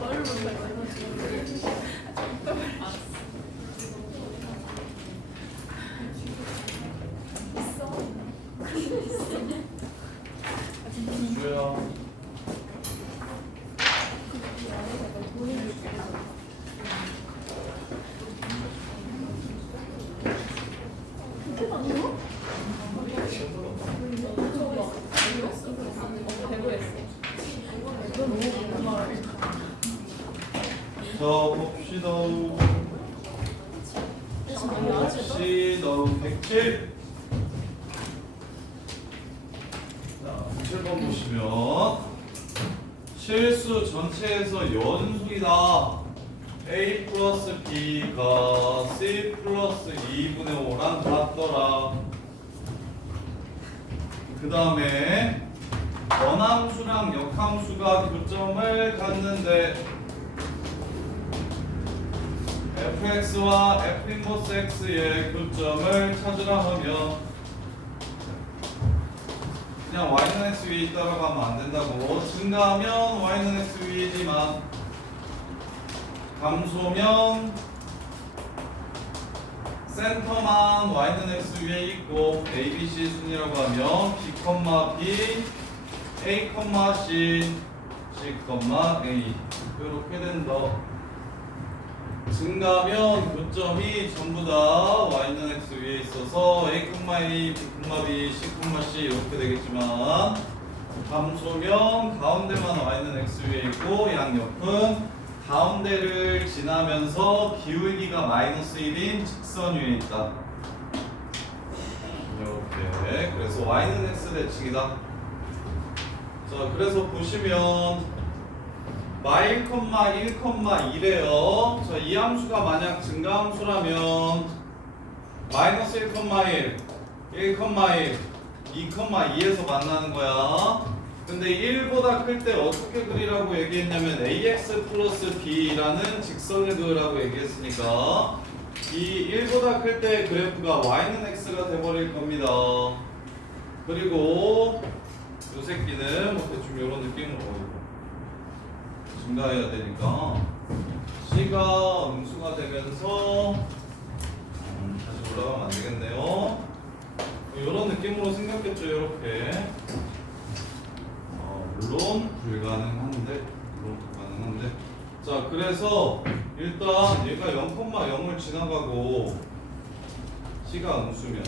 말을 못해. 주야. 자, 봅시다. 107. 자, 7번 보시면 실수 전체에서 연수이다. A 플러스 B가 C 플러스 2분의 5랑 같더라. 그 다음에 원함수랑 역함수가 교점을 갖는데 fx와 f 인버스 x의 교점을 찾으라 하면 그냥 y는 x 위에 있다라고 하면 안 된다고. 증가하면 y는 x 위이지만 감소면 센터만 y는 x 위에 있고 a, b, c 순이라고 하면 b, b, a, c, c, a 이렇게 된다. 증가하면 교점이 전부 다 y는 x 위에 있어서 a, b, b, c, 이렇게 되겠지만 감소면 가운데만 y는 x 위에 있고 양옆은 가운데를 지나면서 기울기가 마이너스 1인 직선 위에 있다. 이렇게. 그래서 y는 x 대칭이다. 자, 그래서 보시면 마1, 1,1이래요. 자, 이 함수가 만약 증가함수라면 마이너스 1,1, 1,1, 2,2에서 만나는 거야. 근데 1보다 클 때 어떻게 그리라고 얘기했냐면 ax 플러스 b라는 직선을 그으라고 얘기했으니까 이 1보다 클 때 그래프가 y는 x가 돼버릴 겁니다. 그리고 이 새끼는 뭐 대충 이런 느낌으로 증가해야 되니까 c가 음수가 되면서 다시 올라가면 안 되겠네요. 이런 느낌으로 생겼겠죠. 이렇게 물론 불가능한데 자, 그래서 일단 얘가 0,0을 지나가고 c가 음수면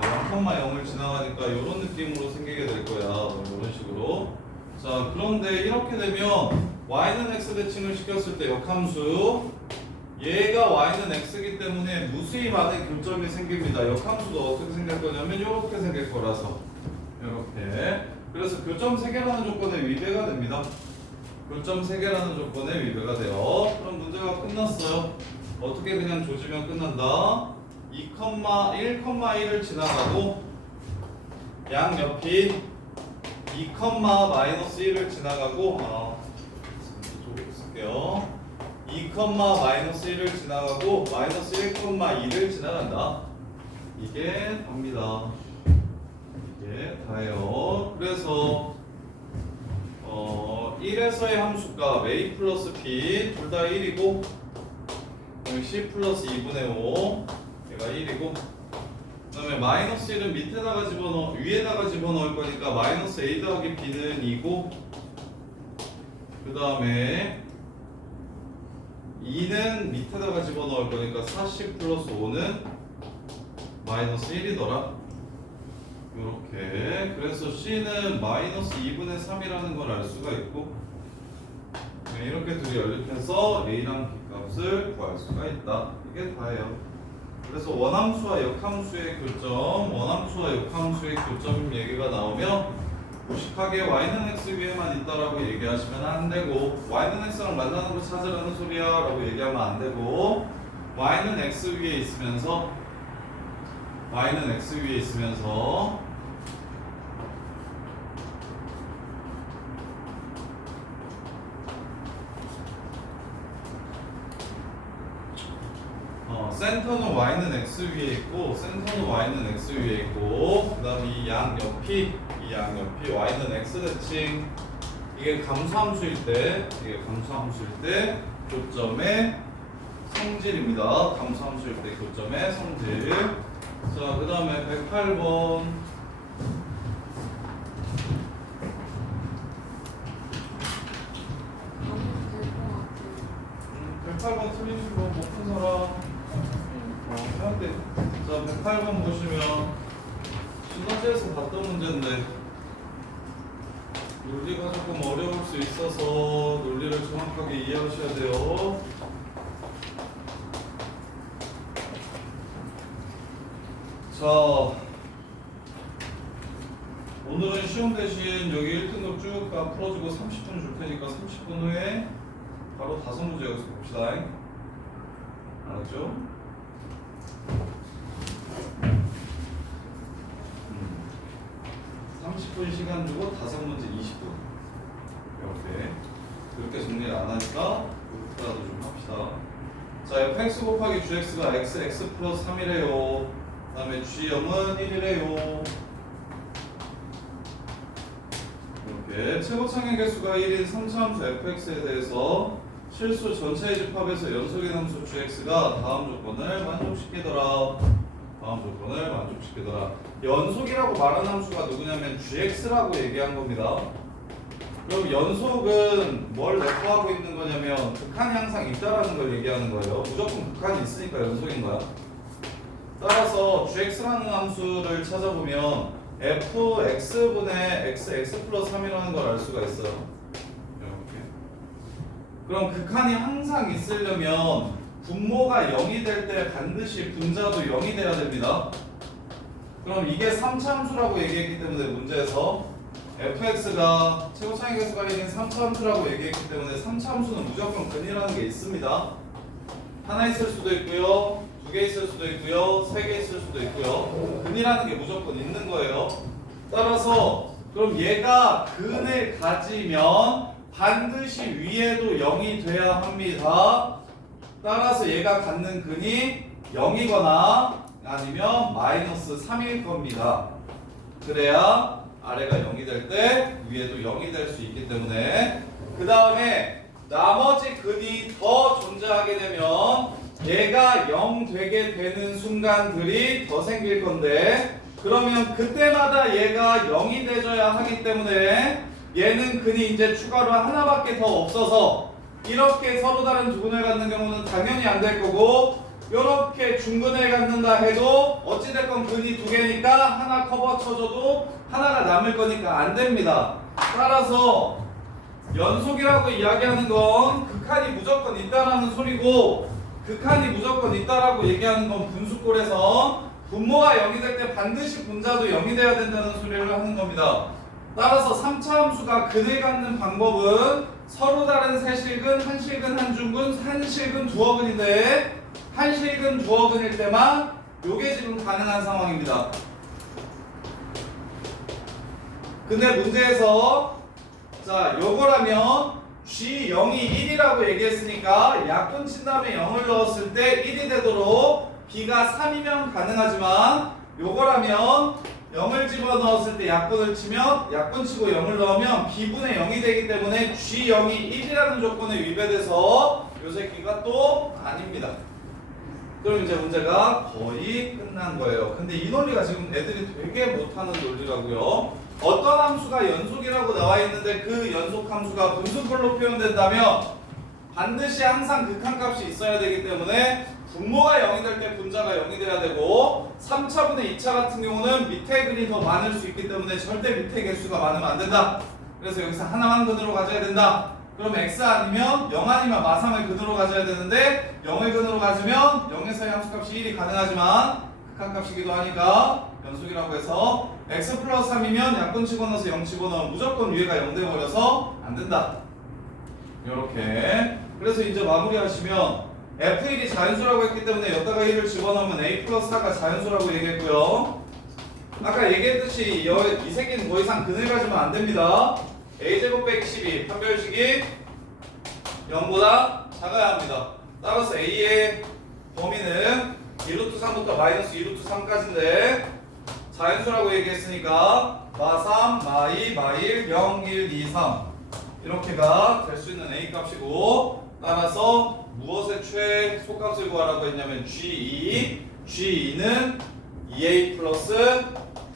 0,0을 지나가니까 이런 느낌으로 생기게 될 거야. 이런 식으로. 자, 그런데 이렇게 되면 y는 x 대칭을 시켰을 때 역함수 얘가 y는 x이기 때문에 무수히 많은 교점이 생깁니다. 역함수도 어떻게 생길 거냐면 이렇게 생길 거라서 이렇게. 그래서 교점 3개라는 조건에 위배가 됩니다. 교점 3개라는 조건에 위배가 돼요. 그럼 문제가 끝났어요. 어떻게 그냥 조지면 끝난다. 2,1,1을 지나가고 양옆인 2,-1을 지나가고 이쪽에 쓸게요. 2,-1을 지나가고 마이너스 1,2를 지나간다. 이게 답니다. 이게 다예요. 그래서 1에서의 함수값 a 플러스 b 둘 다 1이고 c 플러스 2분의 5 얘가 1이고 그 다음에 마이너스 1은 밑에다가 위에다가 집어넣을 거니까 마이너스 a 더하기 b는 2고 그 다음에 2는 밑에다가 집어넣을 거니까 40 플러스 5는 마이너스 1이더라. 이렇게. 그래서 c는 마이너스 2분의 3이라는 걸 알 수가 있고 이렇게 둘이 연립해서 a랑 b 값을 구할 수가 있다. 이게 다예요. 그래서 원함수와 역함수의 교점, 원함수와 역함수의 교점 얘기가 나오면 무식하게 y는 x 위에만 있다라고 얘기하시면 안 되고 y는 x랑 만나는 거 찾으라는 소리야 라고 얘기하면 안 되고 y는 x 위에 있으면서 센터는 y는 x 위에 있고 그 다음에 이 양옆이 y는 x 대칭 이게 감소함수일 때 교점의 성질입니다. 감소함수일 때 교점의 성질. 자, 그 다음에 108번. 될 108번 틀리는 거 못 푼 사람? 해야 돼. 자, 108번 보시면 신화제에서 봤던 문제인데 논리가 조금 어려울 수 있어서 논리를 정확하게 이해하셔야 돼요. 자, 오늘은 시험 대신 여기 1등급 쭉 다 풀어주고 30분 줄 테니까 30분 후에 바로 5문제 여기서 봅시다. 알았죠? 30분 시간 주고 5문제 20분. 이렇게. 그렇게 정리를 안 하니까 이것부터라도 좀 합시다. 자, fx 곱하기 gx가 x 플러스 3이래요. 그 다음에 gm은 1이래요. 이렇게 최고창의 개수가 1인 3차함수 fx에 대해서 실수 전체의 집합에서 연속의 함수 gx가 다음 조건을 만족시키더라. 연속이라고 말하는 함수가 누구냐면 gx라고 얘기한 겁니다. 그럼 연속은 뭘 내포하고 있는 거냐면 극한이 항상 있다라는 걸 얘기하는 거예요. 무조건 극한이 있으니까 연속인 거야. 따라서 gx라는 함수를 찾아보면 fx분의 x 플러스 3이라는 걸 알 수가 있어요. 이렇게. 그럼 극한이 항상 있으려면 분모가 0이 될 때 반드시 분자도 0이 돼야 됩니다. 그럼 이게 3차 함수라고 얘기했기 때문에 문제에서 fx가 최고차의 개수가 1인 3차 함수라고 얘기했기 때문에 3차 함수는 무조건 근이라는 게 있습니다. 하나 있을 수도 있고요, 2개 있을 수도 있고요, 3개 있을 수도 있고요. 근이라는 게 무조건 있는 거예요. 따라서 그럼 얘가 근을 가지면 반드시 위에도 0이 돼야 합니다. 따라서 얘가 갖는 근이 0이거나 아니면 마이너스 3일 겁니다. 그래야 아래가 0이 될 때 위에도 0이 될 수 있기 때문에 그 다음에 나머지 근이 더 존재하게 되면 얘가 0 되게 되는 순간들이 더 생길 건데 그러면 그때마다 얘가 0이 돼줘야 하기 때문에 얘는 근이 이제 추가로 하나밖에 더 없어서 이렇게 서로 다른 두 근을 갖는 경우는 당연히 안 될 거고 이렇게 중근을 갖는다 해도 어찌됐건 근이 2개니까 하나 커버 쳐줘도 하나가 남을 거니까 안 됩니다. 따라서 연속이라고 이야기하는 건 극한이 무조건 있다라는 소리고 극한이 무조건 있다라고 얘기하는 건 분수꼴에서 분모가 0이 될 때 반드시 분자도 0이 돼야 된다는 소리를 하는 겁니다. 따라서 3차 함수가 근을 갖는 방법은 서로 다른 세실근, 한실근, 한중근, 한실근, 두어근인데 한실근, 두어근일 때만 요게 지금 가능한 상황입니다. 근데 문제에서 자 요거라면 G0이 1이라고 얘기했으니까 약분 친 다음에 0을 넣었을 때 1이 되도록 B가 3이면 가능하지만 요거라면 0을 집어넣었을 때 약분을 치면 약분 치고 0을 넣으면 B분의 0이 되기 때문에 G0이 1이라는 조건에 위배돼서 요 새끼가 또 아닙니다. 그럼 이제 문제가 거의 끝난 거예요. 근데 이 논리가 지금 애들이 되게 못하는 논리라고요. 어떤 함수가 연속이라고 나와 있는데 그 연속 함수가 분수꼴로 표현된다면 반드시 항상 극한값이 있어야 되기 때문에 분모가 0이 될 때 분자가 0이 돼야 되고 3차분의 2차 같은 경우는 밑에 근이 더 많을 수 있기 때문에 절대 밑에 개수가 많으면 안 된다. 그래서 여기서 하나만 근으로 가져야 된다. 그럼 x 아니면 0 아니면 마삼을 근으로 가져야 되는데 0을 근으로 가지면 0에서의 함수값이 1이 가능하지만 극한값이기도 하니까 연속이라고 해서 x 플러스 3이면 약분 집어넣어서 0 집어넣으면 무조건 위에가 0 돼버려서 안 된다. 이렇게 그래서 이제 마무리하시면 F1이 자연수라고 했기 때문에 여기다가 1을 집어넣으면 A 플러스 4가 자연수라고 얘기했고요. 아까 얘기했듯이 이 새끼는 더 이상 근을 가지면 안 됩니다. A제곱 빼기 12 판별식이 0보다 작아야 합니다. 따라서 A의 범위는 1루트 3부터 마이너스 2루트 3까지인데 자연수라고 얘기했으니까 마3, 마2, 마1, 0, 1, 2, 3 이렇게가 될 수 있는 A 값이고 따라서 무엇의 최소값을 구하라고 했냐면 G2는 2A 플러스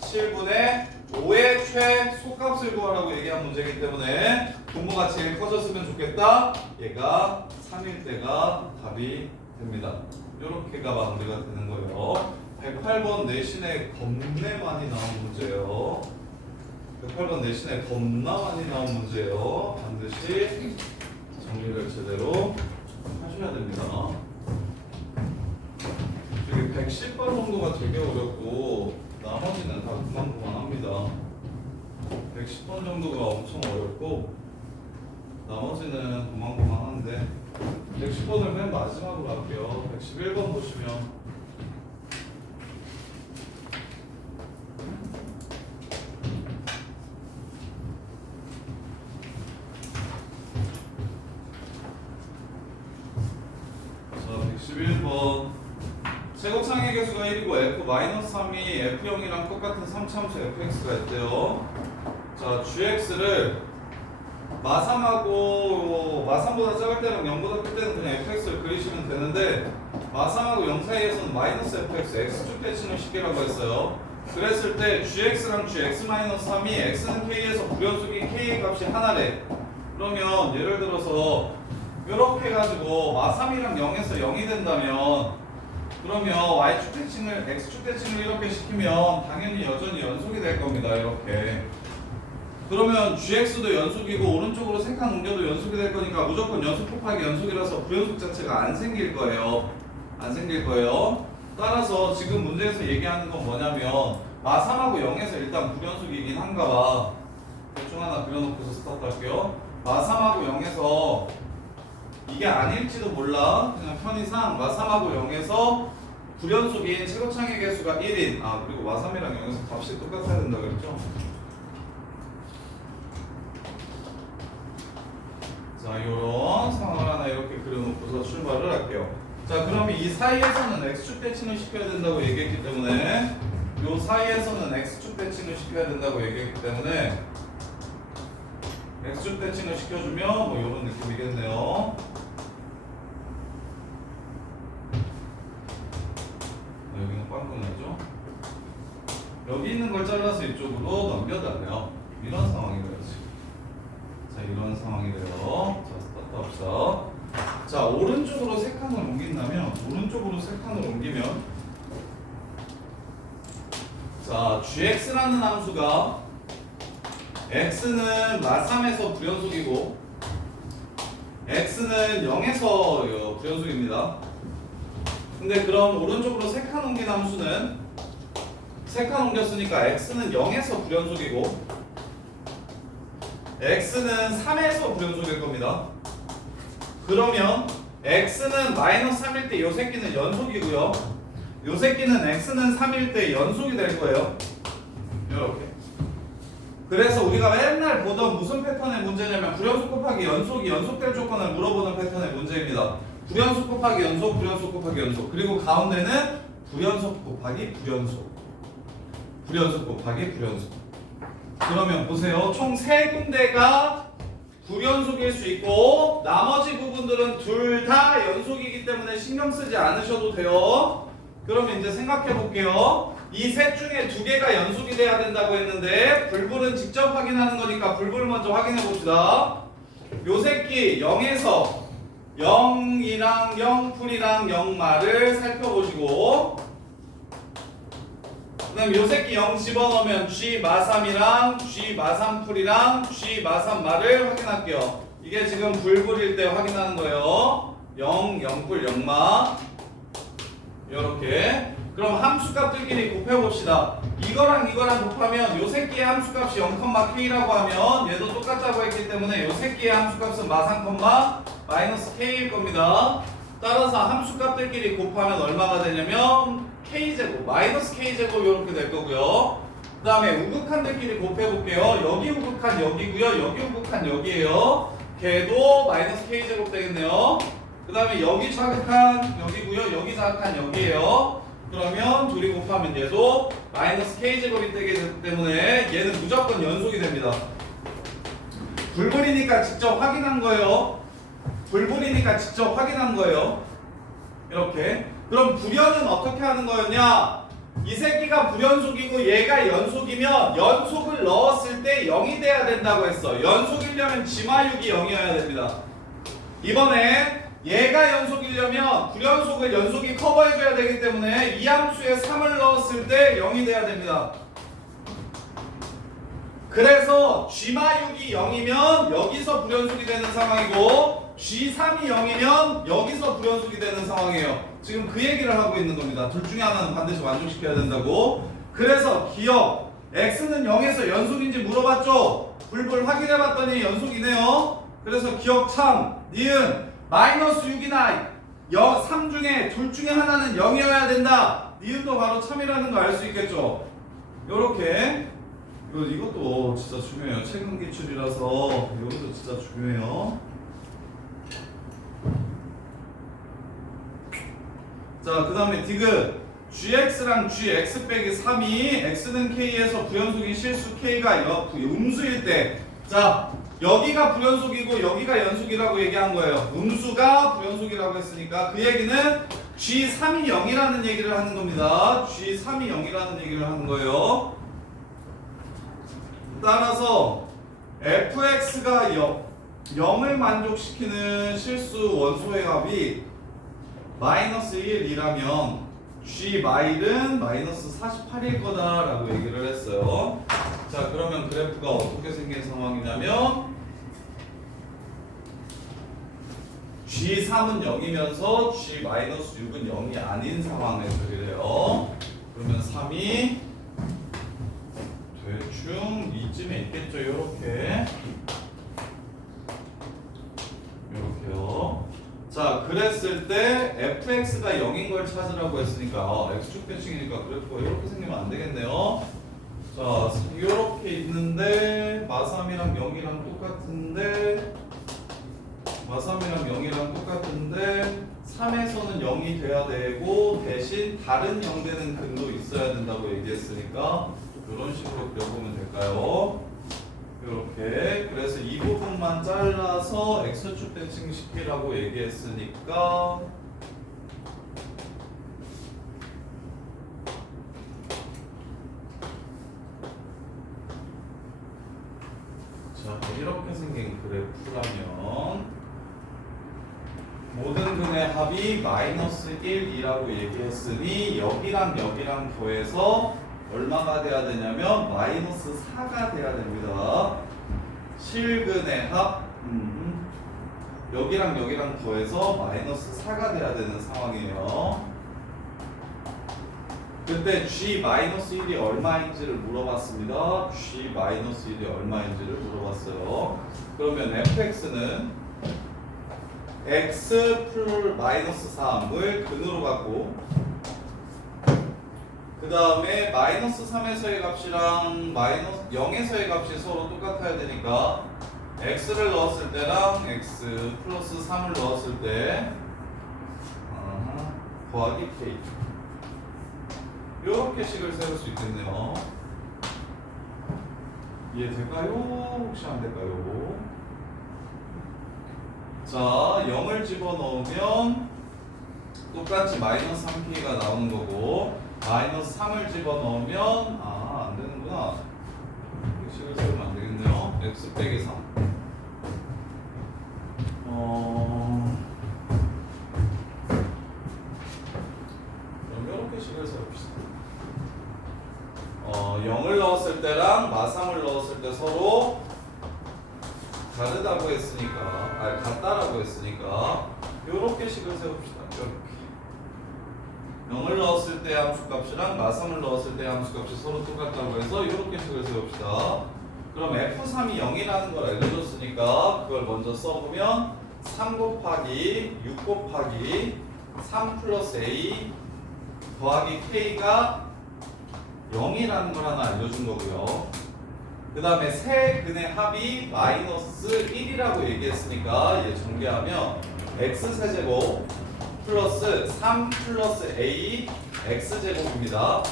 7분의 5의 최소값을 구하라고 얘기한 문제이기 때문에 분모가 제일 커졌으면 좋겠다. 얘가 3일 때가 답이 됩니다. 이렇게가 마무리가 되는 거예요. 108번 내신에 겁내 많이 나온 문제예요. 108번 내신에 겁나 많이 나온 문제예요. 반드시 정리를 제대로 하셔야 됩니다. 여기 110번 정도가 되게 어렵고 나머지는 다 그만합니다. 110번 정도가 엄청 어렵고 나머지는 그만한데 110번을 맨 마지막으로 할게요. 111번 보시면 자 111번 제곱상의 개수가 1이고 F-3이 F0이랑 똑같은 3차함수 fx가 있대요. 자 gx를 마삼보다 작을 때랑 0보다 클 때는 그냥 fx를 그리시면 되는데 마삼하고 0 사이에서는 마이너스 fx, x축 대칭을 시키라고 했어요. 그랬을 때 gx랑 gx-3이 x는 k에서 불연속인 k의 값이 하나래. 그러면 예를 들어서 이렇게 해가지고 마3이랑 0에서 0이 된다면 그러면 y축 대칭을 x축 대칭을 이렇게 시키면 당연히 여전히 연속이 될 겁니다. 이렇게. 그러면 gx도 연속이고 오른쪽으로 세 칸 옮겨도 연속이 될 거니까 무조건 연속 곱하기 연속이라서 불연속 자체가 안 생길 거예요. 안 생길 거예요. 따라서 지금 문제에서 얘기하는 건 뭐냐면 마3하고 0에서 일단 불연속이긴 한가 봐. 대충 하나 그려놓고서 스타트 할게요. 마3하고 0에서 이게 아닐지도 몰라. 그냥 편의상 마3하고 0에서 불연속인 최고창의 개수가 1인 그리고 마3이랑 0에서 값이 똑같아야 된다 그랬죠? 자, 요런 상황을 하나 이렇게 그려놓고서 출발을 할게요. 자, 그러면 이 사이에서는 x축 대칭을 시켜야 된다고 얘기했기 때문에 요 사이에서는 x축 대칭을 시켜야 된다고 얘기했기 때문에 x축 대칭을 시켜주면 뭐 요런 느낌이겠네요. 여기는 빵꾸나죠? 여기 있는 걸 잘라서 이쪽으로 넘겨달래요. 이런 상황이래요. 자, 이런 상황이래요. 자, 스타트 합시다. 자, 오른쪽으로 세 칸을 옮긴다면 오른쪽으로 세 칸을 옮기면 자, gx라는 함수가 x는 마3에서 불연속이고 x는 0에서 불연속입니다. 근데 그럼 오른쪽으로 세 칸 옮긴 함수는 세 칸 옮겼으니까 x는 0에서 불연속이고 x는 3에서 불연속일 겁니다. 그러면 x는 마이너스 3일 때 요 새끼는 연속이고요. 요 새끼는 x는 3일 때 연속이 될 거예요. 이렇게. 그래서 우리가 맨날 보던 무슨 패턴의 문제냐면 불연속 곱하기 연속이 연속될 조건을 물어보는 패턴의 문제입니다. 불연속 곱하기 연속, 불연속 곱하기 연속. 그리고 가운데는 불연속 곱하기 불연속. 불연속 곱하기 불연속. 그러면 보세요. 총 3군데가 불연속일 수 있고 나머지 부분들은 둘 다 연속이기 때문에 신경 쓰지 않으셔도 돼요. 그럼 이제 생각해 볼게요. 이 셋 중에 2개가 연속이 돼야 된다고 했는데 불불은 직접 확인하는 거니까 불불 먼저 확인해 봅시다. 요 새끼 0에서 0이랑 0, 풀이랑 0 말을 살펴보시고 그 다음 요 새끼 0 집어넣으면 G 마3이랑 G 마3 풀이랑 G 마3 말을 확인할게요. 이게 지금 불불일 때 확인하는 거예요. 0, 0풀, 0마 요렇게. 그럼 함수값들끼리 곱해봅시다. 이거랑 이거랑 곱하면 요 새끼의 함수값이 0,k라고 하면 얘도 똑같다고 했기 때문에 요 새끼의 함수값은 마3, 마이너스 k일 겁니다. 따라서 함수값들끼리 곱하면 얼마가 되냐면 k제곱, 마이너스 k제곱 이렇게 될 거고요. 그 다음에 우극한들끼리 곱해볼게요. 여기 우극한 여기고요. 여기 우극한 여기에요. 걔도 마이너스 k제곱 되겠네요. 그 다음에 여기 자극한 여기고요. 여기 자극한 여기에요. 그러면 둘이 곱하면 얘도 마이너스 k제곱이 되기 때문에 얘는 무조건 연속이 됩니다. 불불이니까 직접 확인한 거예요. 불불이니까 직접 확인한 거예요. 이렇게. 그럼 불연은 어떻게 하는 거였냐? 이 새끼가 불연속이고 얘가 연속이면 연속을 넣었을 때 0이 돼야 된다고 했어. 연속이려면 지마육이 0이어야 됩니다. 이번에 얘가 연속이려면 불연속을 연속이 커버해줘야 되기 때문에 이 함수에 3을 넣었을 때 0이 돼야 됩니다. 그래서 G마6이 0이면 여기서 불연속이 되는 상황이고 G3이 0이면 여기서 불연속이 되는 상황이에요. 지금 그 얘기를 하고 있는 겁니다. 둘 중에 하나는 반드시 만족시켜야 된다고. 그래서 기억 X는 0에서 연속인지 물어봤죠? 불불 확인해봤더니 연속이네요. 그래서 기억 참 니은 마이너스 6이나 3 중에 둘 중에 하나는 0이어야 된다. 니은도 바로 참이라는 거 알 수 있겠죠? 요렇게 이것도 진짜 중요해요. 최근 기출이라서 여기도 진짜 중요해요. 자, 그 다음에 디귿 gx랑 gx 빼기 3이 x는 k에서 부연속인 실수 k가 음수일 때, 자 여기가 불연속이고 여기가 연속이라고 얘기한 거예요. 음수가 불연속이라고 했으니까 그 얘기는 g3이 0이라는 얘기를 하는 겁니다. g3이 0이라는 얘기를 하는 거예요. 따라서 fx가 0을 만족시키는 실수 원소의 합이 마이너스 1이라면 g 마일은 마이너스 48일 거다라고 얘기를 했어요. 자, 그러면 그래프가 어떻게 생긴 상황이냐면 g3은 0이면서 g 마이너스 6은 0이 아닌 상황에서 그래요. 그러면 3이 대충 이쯤에 있겠죠. 요렇게요. 자, 그랬을 때 fx가 0인 걸 찾으라고 했으니까 x축 대칭이니까 그래프가 이렇게 생기면 안 되겠네요. 자, 이렇게 있는데 마삼이랑 0이랑 똑같은데 3에서는 0이 돼야 되고 대신 다른 0 되는 근도 있어야 된다고 얘기했으니까 이런 식으로 그려보면 될까요? 이렇게. 그래서 이 부분만 잘라서 x축 대칭 시키라고 얘기했으니까 자, 이렇게 생긴 그래프라면 모든 근의 합이 마이너스 1이라고 얘기했으니 여기랑 여기랑 더해서 얼마가 돼야 되냐면 마이너스 4가 돼야 됩니다. 실근의 합 여기랑 여기랑 더해서 마이너스 4가 돼야 되는 상황이에요. 그때 G-1이 얼마인지를 물어봤습니다. G-1이 얼마인지를 물어봤어요. 그러면 fx는 x 플 마이너스 3을 근으로 갖고 그 다음에 마이너스 3에서의 값이랑 마이너스 0에서의 값이 서로 똑같아야 되니까 x를 넣었을 때랑 x 플러스 3을 넣었을 때 더하기 k 요렇게 식을 세울 수 있겠네요. 이해될까요? 혹시 안 될까요? 자, 0을 집어넣으면 똑같이 마이너스 3k가 나오는 거고 마이너스 3을 집어넣으면 안 되는구나. 식을 세우면 안 되겠네요. x 빼기 3 그럼 이렇게 식을 세웁시다. 0을 넣었을 때랑 마3을 넣었을 때 서로 다르다고 했으니까 같다라고 했으니까 이렇게 식을 세웁시다. 이렇게 0을 넣었을 때 함수값이랑 마3을 넣었을 때 함수값이 서로 똑같다고 해서 이렇게 식을 세웁시다. 그럼 f3이 0이라는 걸 알려줬으니까 그걸 먼저 써보면 3 곱하기 6 곱하기 3 플러스 a 더하기 k가 0이라는 걸 하나 알려준 거고요. 그 다음에 세 근의 합이 마이너스 1이라고 얘기했으니까 얘 전개하면 x세제곱 플러스 3 플러스 a x제곱입니다.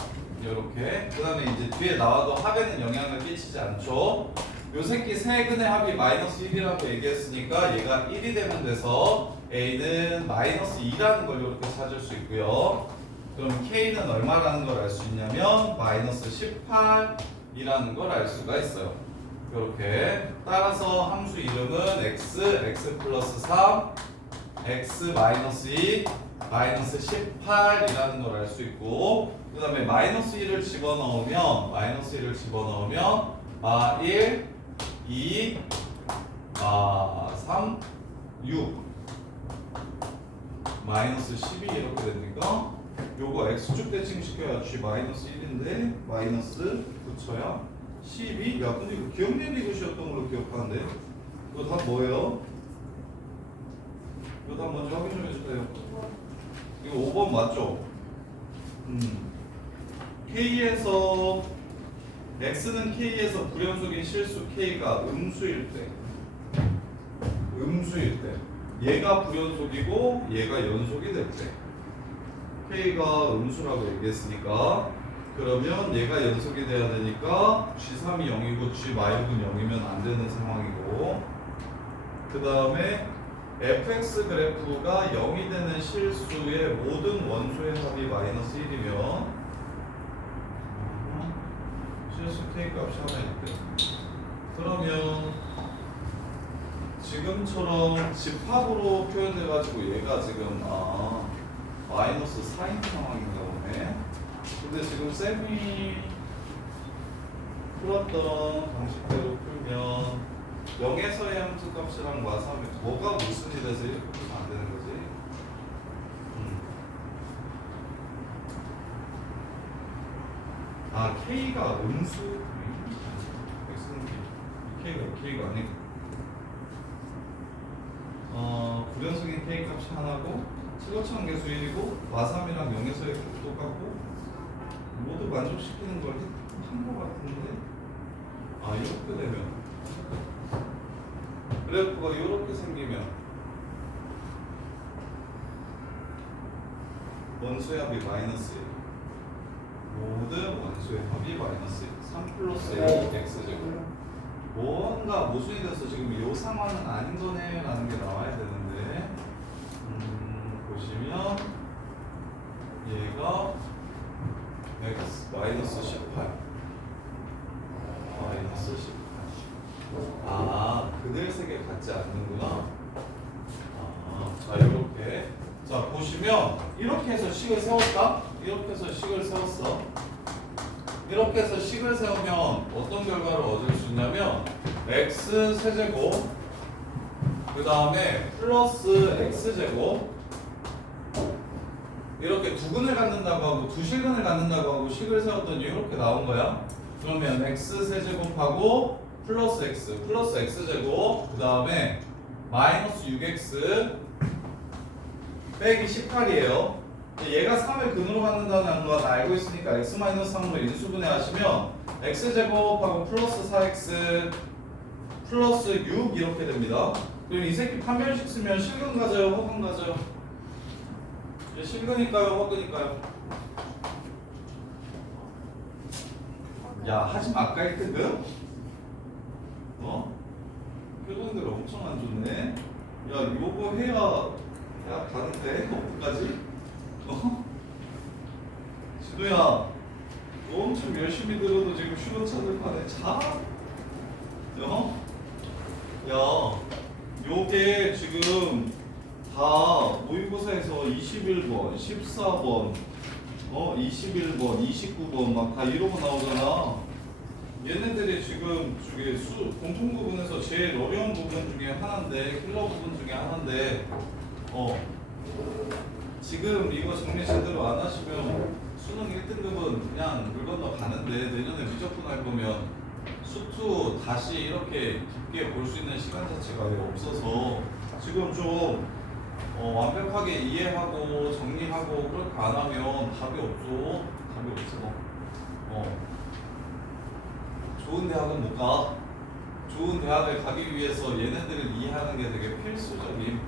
이렇게. 그 다음에 이제 뒤에 나와도 합에는 영향을 끼치지 않죠. 요 새끼 세 근의 합이 마이너스 1이라고 얘기했으니까 얘가 1이 되면 돼서 A는 마이너스 2라는 걸 이렇게 찾을 수 있고요. 그럼 K는 얼마라는 걸 알 수 있냐면 마이너스 18이라는 걸 알 수가 있어요. 이렇게 따라서 함수 이름은 x 플러스 3 x 마이너스 2 마이너스 18이라는 걸 알 수 있고, 그 다음에 마이너스 1을 집어넣으면 1, 2, 3, 6 마이너스 12 이렇게 됩니까? 요거 x축 대칭시켜야 g 마이너스 1인데 마이너스 붙여야 12. 야 근데 이거 기억 내리고시였던 걸로 기억하는데 이거 다 뭐예요? 이거 다 먼저 확인 좀 해주세요. 이거 5번 맞죠? K에서 x는 K에서 불연속인 실수 K가 음수일 때 얘가 불연속이고 얘가 연속이 될 때 K가 음수라고 얘기했으니까 그러면 얘가 연속이 돼야 되니까 G3이 0이고 G-은 0이면 안 되는 상황이고, 그 다음에 fx 그래프가 0이 되는 실수의 모든 원소의 합이 마이너스 1이면 실수 K 값이 하나 있대. 그러면 지금처럼 집합으로 표현돼가지고 얘가 지금 마이너스 4인 상황인가 보네. 근데 지금 쌤이 풀었던 방식대로 풀면 0에서의 함수 값이랑 마삼이 뭐가 모순이 돼서 이렇게 풀면 안 되는 거지? K가 음수 K가 아니고 불연속인 K 값이 하나고 최고차원 계수 1이고 마삼이랑 0에서의 값도 똑같고 모두 만족시키는 걸 한 것 같은데 이렇게 되면 그래프가 이렇게 생기면 원소의 합이 마이너스 1 모든 원소의 합이 마이너스 1 3 플러스 A x제곱 뭔가 모순이 돼서 지금 이 상황은 아닌 거네 라는 게 나와야 되는데 보시면 얘가 x 마이너스 18 마이너스 18 그들 세계 같지 않는구나. 자 이렇게 자 보시면 이렇게 해서 식을 세웠다. 이렇게 해서 식을 세웠어. 이렇게 해서 식을 세우면 어떤 결과를 얻을 수 있냐면 x 세제곱 그 다음에 플러스 x제곱 이렇게 두 근을 갖는다고 하고 두 실근을 갖는다고 하고 식을 세웠더니 이렇게 나온 거야. 그러면 x 세제곱하고 플러스 x제곱 그 다음에 마이너스 6x 빼기 18이에요. 얘가 3을 근으로 갖는다는 건 알고 있으니까 x 마이너스 3으로 인수분해 하시면 x제곱하고 플러스 4x 플러스 6 이렇게 됩니다. 그럼 이 새끼 판별식 쓰면 실근 가져요? 허근 가져요? 실근일까요? 허근일까요? 야 하지마 아까 1등급? 표정들 엄청 안 좋네. 야 요거 해야 가는데 어디까지? 진우야 너 엄청 열심히 들어도 지금 휴가 찾을 판에 자? 야 요게 지금 다 모의고사에서 21번, 14번, 21번, 29번 막 다 이러고 나오잖아. 얘네들이 지금 저기 공통 부분에서 제일 어려운 부분 중에 하나인데 킬러 부분 중에 하나인데 지금 이거 정리 제대로 안 하시면 수능 1등급은 그냥 물 건너 가는데 내년에 무조건 할 거면 수투 다시 이렇게 깊게 볼 수 있는 시간 자체가 없어서 지금 좀 완벽하게 이해하고 정리하고 그렇게 안 하면 답이 없어. 좋은 대학은 못 가. 좋은 대학을 가기 위해서 얘네들을 이해하는 게 되게 필수적임.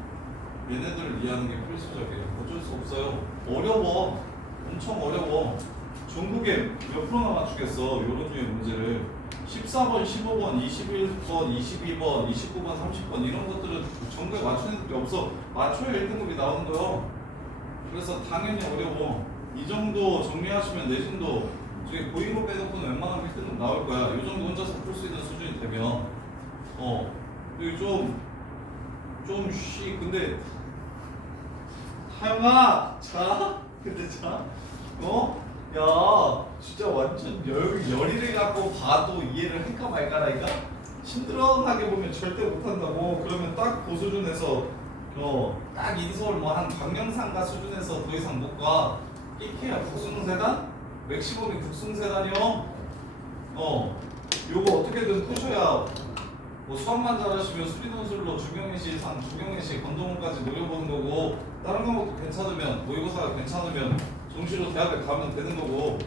얘네들을 이해하는 게 필수적이에요. 어쩔 수 없어요. 어려워. 엄청 어려워. 전국에 몇 프로나 맞추겠어. 이런 류의 문제를. 14번, 15번, 21번, 22번, 29번, 30번 이런 것들은 전부에 맞추는 게 없어. 맞춰야 1등급이 나오는 거요. 그래서 당연히 어려워. 이 정도 정리하시면 내신도 저기 보이는 거 빼놓고는 웬만하면 1등급 나올 거야. 이 정도 혼자서 풀 수 있는 수준이 되면 그리고 근데 하영아 자 근데 야 진짜 완전 열의를 갖고 봐도 이해를 할까 말까라니까. 심드렁하게 보면 절대 못한다고. 그러면 딱 그 수준에서 딱 인서울 뭐 한 광명상가 수준에서 더 이상 못 가. 끼케야 국승세단? 맥시멈이 국승세단이요. 요거 어떻게든 푸셔야 뭐 수학만 잘하시면 수리논술로 주경외시 건동원까지 노려보는 거고, 다른 과목도 괜찮으면 모의고사가 괜찮으면 정시로 대학을 가면 되는 거고,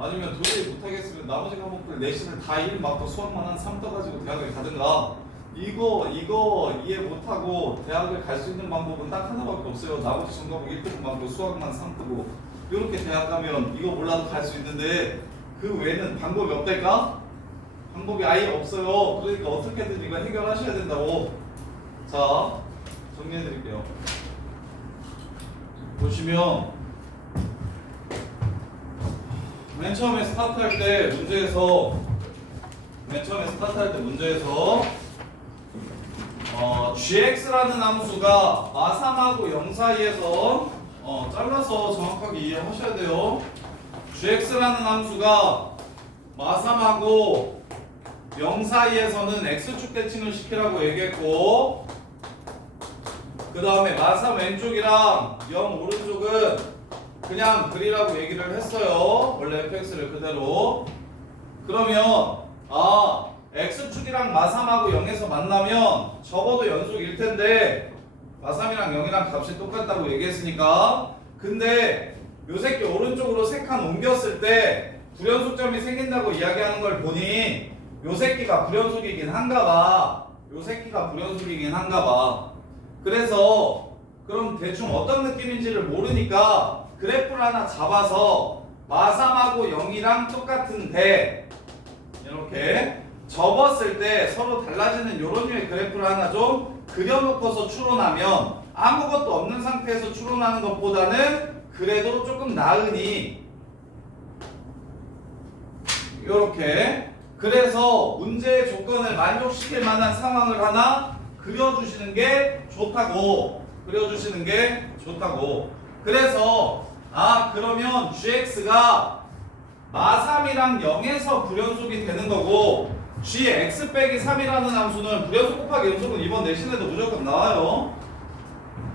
아니면 도저히 못하겠으면 나머지 과목들 내신을 다 1 맞고 수학만 한 3 떠가지고 대학을 가든가. 이거 이해 못하고 대학을 갈 수 있는 방법은 딱 하나밖에 없어요. 나머지 전과목 1등급 맞고 수학만 3 뜨고 이렇게 대학 가면 이거 몰라도 갈 수 있는데, 그 외에는 방법이 없달까? 방법이 아예 없어요. 그러니까 어떻게든 이거 해결하셔야 된다고. 자, 정리해 드릴게요. 보시면 맨 처음에 스타트할 때 문제에서 gx라는 함수가 마3하고 0 사이에서 잘라서 정확하게 이해하셔야 돼요. gx라는 함수가 마3하고 0 사이에서는 x축 대칭을 시키라고 얘기했고, 그 다음에 마3 왼쪽이랑 0 오른쪽은 그냥 그리라고 얘기를 했어요. 원래 fx를 그대로. 그러면 x축이랑 마3하고 0에서 만나면 적어도 연속일 텐데 마3이랑 0이랑 값이 똑같다고 얘기했으니까. 근데 요 새끼 오른쪽으로 3칸 옮겼을 때 불연속점이 생긴다고 이야기하는 걸 보니 요 새끼가 불연속이긴 한가 봐. 그래서 그럼 대충 어떤 느낌인지를 모르니까 그래프를 하나 잡아서 마3하고 0이랑 똑같은데 이렇게 접었을 때 서로 달라지는 이런 류의 그래프를 하나 좀 그려놓고서 추론하면, 아무것도 없는 상태에서 추론하는 것보다는 그래도 조금 나으니 이렇게. 그래서 문제의 조건을 만족시킬 만한 상황을 하나 그려주시는 게 좋다고. 그래서 그러면 gx가 마3이랑 0에서 불연속이 되는 거고, gx 빼기 3이라는 함수는 불연속 곱하기 연속은 이번 내신에도 무조건 나와요.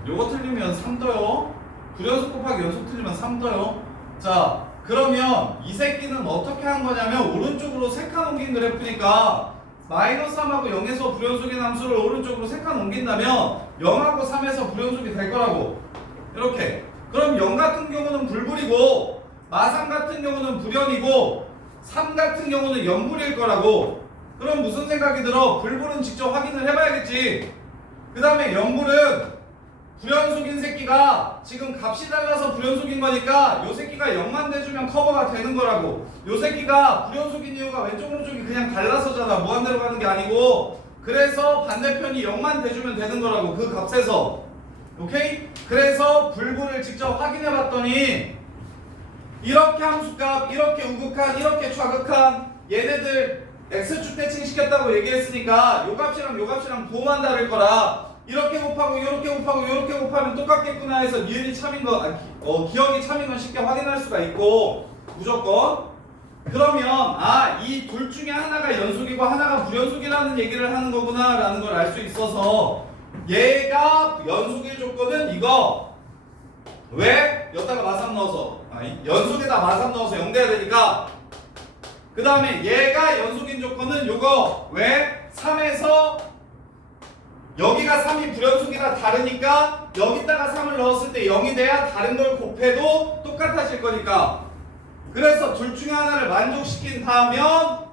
요거 틀리면 3 떠요. 불연속 곱하기 연속 틀리면 3 떠요. 자, 그러면 이 새끼는 어떻게 한 거냐면 오른쪽으로 3칸 옮긴 그래프니까 -3하고 0에서 불연속인 함수를 오른쪽으로 3칸 옮긴다면 0하고 3에서 불연속이 될 거라고. 이렇게. 그럼 0 같은 경우는 불불이고 마3 같은 경우는 불연이고 3 같은 경우는 연불일 거라고. 그럼 무슨 생각이 들어? 불불은 직접 확인을 해봐야겠지. 그 다음에 연불은 불연속인 새끼가 지금 값이 달라서 불연속인 거니까 요 새끼가 0만 대주면 커버가 되는 거라고. 요 새끼가 불연속인 이유가 왼쪽 오른쪽이 그냥 달라서잖아. 무한대로 가는 게 아니고. 그래서 반대편이 0만 대주면 되는 거라고. 그 값에서. 오케이? 그래서 불불을 직접 확인해 봤더니 이렇게 함수값, 이렇게 우극한, 이렇게 좌극한 얘네들 x축 대칭 시켰다고 얘기했으니까 요 값이랑 부호만 다를 거라. 이렇게 곱하고 이렇게 곱하면 똑같겠구나 해서 니은이 참인 거, 기억이 참인 건 쉽게 확인할 수가 있고 무조건. 그러면 이 둘 중에 하나가 연속이고 하나가 불연속이라는 얘기를 하는 거구나 라는 걸 알 수 있어서 얘가 연속일 조건은 이거. 왜? 여기다가 마3 넣어서 연속에다 마3 넣어서 0 돼야 되니까. 그 다음에 얘가 연속인 조건은 요거. 왜? 3에서 여기가 3이 불연속이라 다르니까 여기다가 3을 넣었을 때 0이 돼야 다른 걸 곱해도 똑같아질 거니까. 그래서 둘 중에 하나를 만족시킨다면,